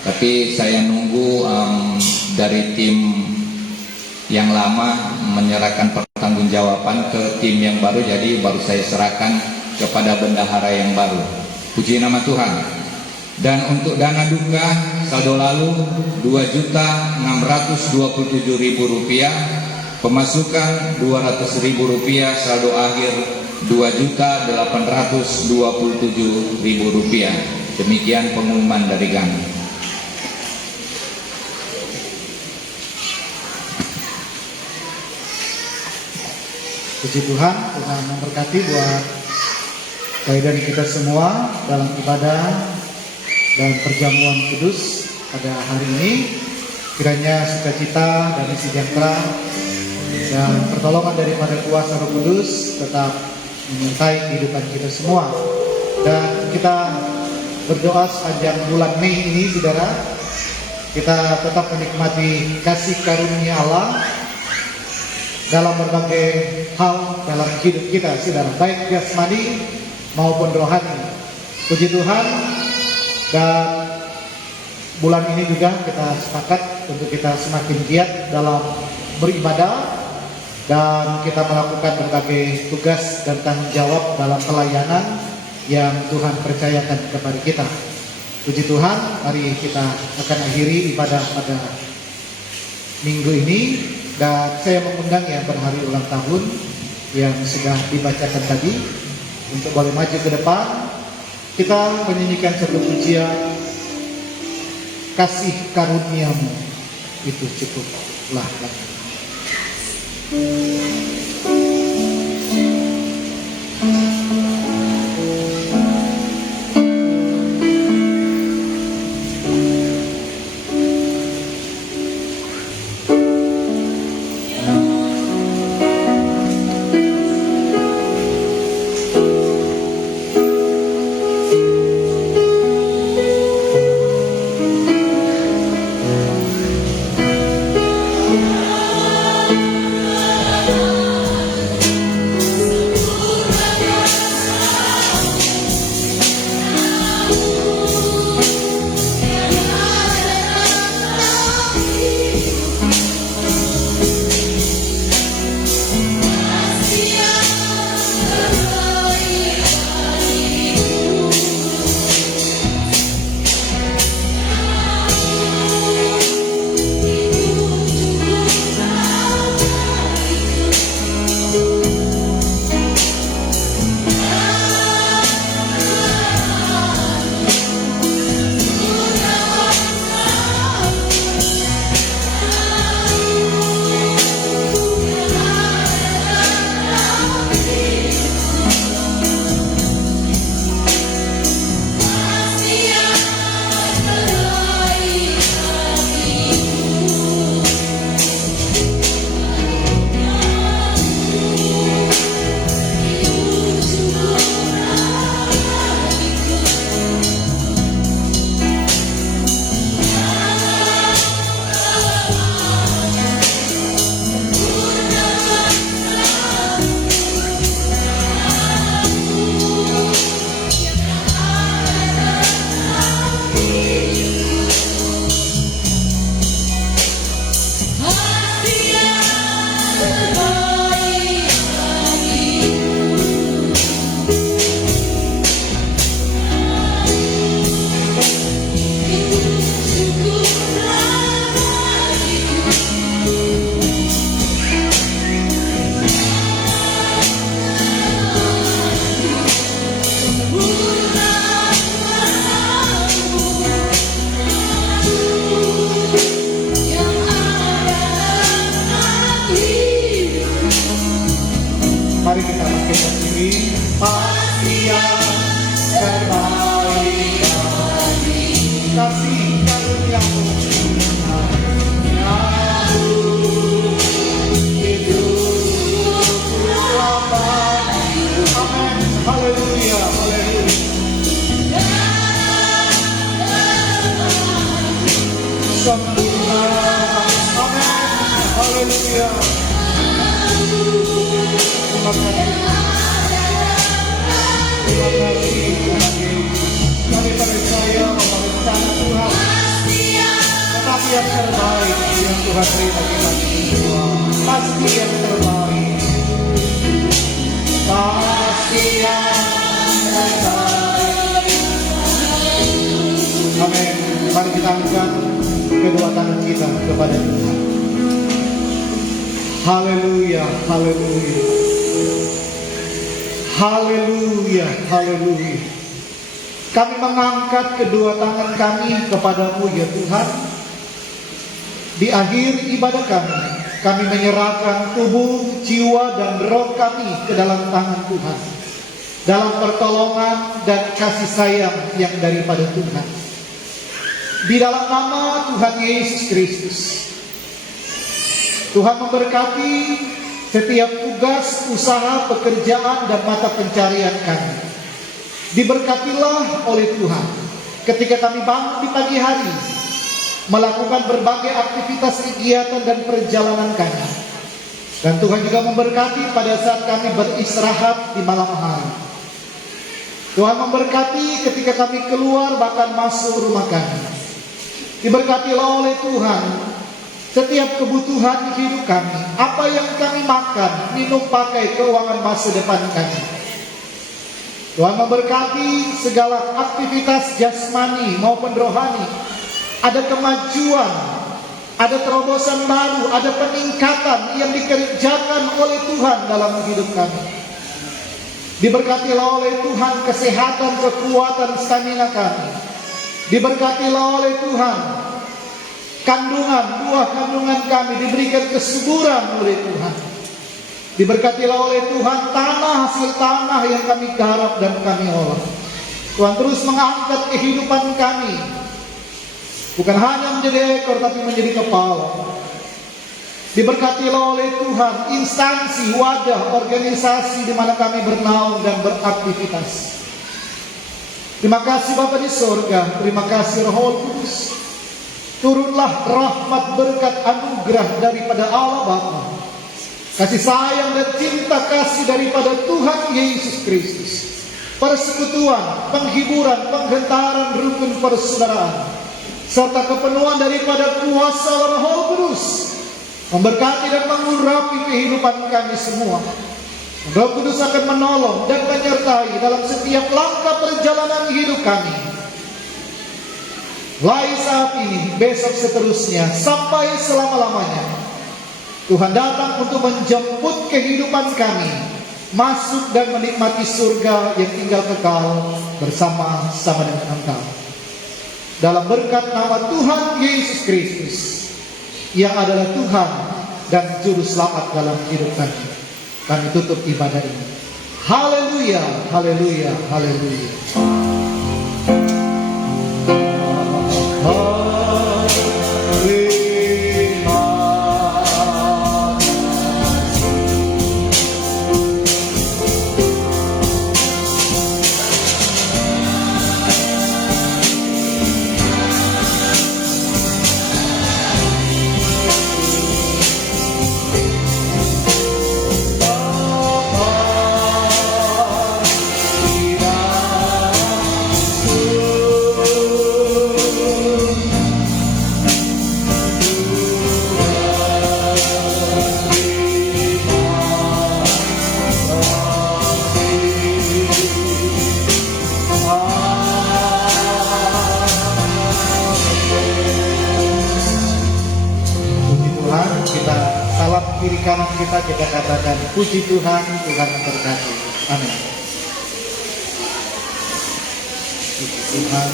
tapi saya nunggu dari tim yang lama menyerahkan pertanggungjawaban ke tim yang baru, jadi baru saya serahkan kepada bendahara yang baru. Puji nama Tuhan. Dan untuk dana duka saldo lalu Rp2.627.000, pemasukan Rp200.000, saldo akhir Rp2.827.000. Demikian pengumuman dari kami. Puji Tuhan, Tuhan memberkati buat kehadiran kita semua dalam ibadah dan perjamuan kudus pada hari ini. Kiranya sukacita dan sejahtera dan pertolongan daripada kuasa Roh Kudus tetap menyertai kehidupan kita semua. Dan kita berdoa sepanjang bulan Mei ini, saudara, kita tetap menikmati kasih karunia Allah dalam berbagai hal dalam hidup kita, saudara, baik jasmani maupun rohani. Puji Tuhan. Dan bulan ini juga kita sepakat untuk kita semakin giat dalam beribadah dan kita melakukan berbagai tugas dan tanggung jawab dalam pelayanan yang Tuhan percayakan kepada kita. Puji Tuhan, mari kita akan akhiri ibadah pada minggu ini. Dan saya mengundang yang berhari ulang tahun yang sudah dibacakan tadi untuk boleh maju ke depan. Kita menyanyikan satu pujian, kasih karuniamu itu cukuplah. Mari kita bangkitkan diri. Pasti yang terbaik bagi kasih karuniamu. Amin. Haleluya, haleluya. Sempurna. Amin. Haleluya. Terima kasih. Terima kasih. Kami percaya bahwa rencana Tuhan tetapi yang terbaik yang Tuhan beri bagi kami semua. Pasti yang terbaik. Pasti yang terbaik. Amin. Mari kita angkat kedua tangan kita kepada Tuhan. Haleluya, haleluya. Haleluya, haleluya. Kami mengangkat kedua tangan kami kepadamu ya Tuhan. Di akhir ibadah kami menyerahkan tubuh, jiwa, dan roh kami ke dalam tangan Tuhan. Dalam pertolongan dan kasih sayang yang daripada Tuhan. Di dalam nama Tuhan Yesus Kristus. Tuhan memberkati setiap tugas, usaha, pekerjaan, dan mata pencarian kami. Diberkatilah oleh Tuhan ketika kami bangun di pagi hari, melakukan berbagai aktivitas kegiatan dan perjalanan kami. Dan Tuhan juga memberkati pada saat kami beristirahat di malam hari. Tuhan memberkati ketika kami keluar bahkan masuk rumah kami. Diberkatilah oleh Tuhan setiap kebutuhan hidup kami, apa yang kami makan, minum, pakai, keuangan masa depan kami. Tuhan memberkati segala aktivitas jasmani maupun rohani. Ada kemajuan, ada terobosan baru, ada peningkatan yang dikerjakan oleh Tuhan dalam hidup kami. Diberkatilah oleh Tuhan kesehatan, kekuatan, stamina kami. Diberkatilah oleh Tuhan kandungan, buah kandungan kami diberikan kesuburan oleh Tuhan. Diberkatilah oleh Tuhan hasil tanah yang kami garap dan kami olah. Tuhan terus mengangkat kehidupan kami, bukan hanya menjadi ekor tapi menjadi kepala. Diberkatilah oleh Tuhan instansi, wadah, organisasi di mana kami bernaung dan beraktivitas. Terima kasih Bapa di surga, terima kasih Roh Kudus. Turunlah rahmat, berkat, anugerah daripada Allah Bapa, kasih sayang dan cinta kasih daripada Tuhan Yesus Kristus, persekutuan, penghiburan, penghentaran, rukun persaudaraan, serta kepenuhan daripada kuasa Roh Kudus memberkati dan mengurapi kehidupan kami semua. Roh Kudus akan menolong dan menyertai dalam setiap langkah perjalanan hidup kami, mulai saat ini, besok seterusnya, sampai selama-lamanya. Tuhan datang untuk menjemput kehidupan kami masuk dan menikmati surga yang tinggal kekal bersama-sama dengan Engkau. Dalam berkat nama Tuhan Yesus Kristus yang adalah Tuhan dan Juru Selamat dalam hidup kami tutup ibadah ini. Haleluya, haleluya, haleluya. Kiri kanan kita katakan puji Tuhan, Tuhan memberkati. Amin. Puji Tuhan.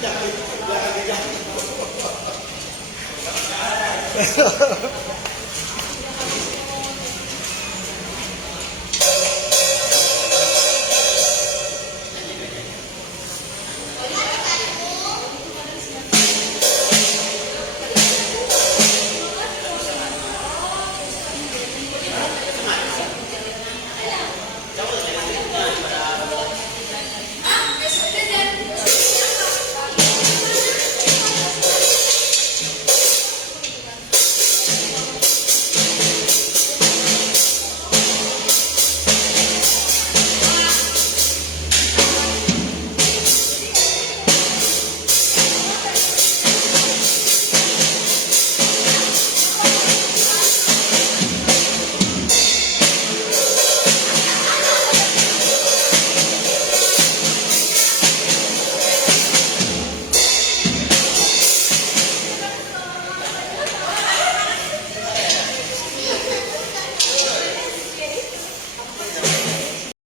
Jangan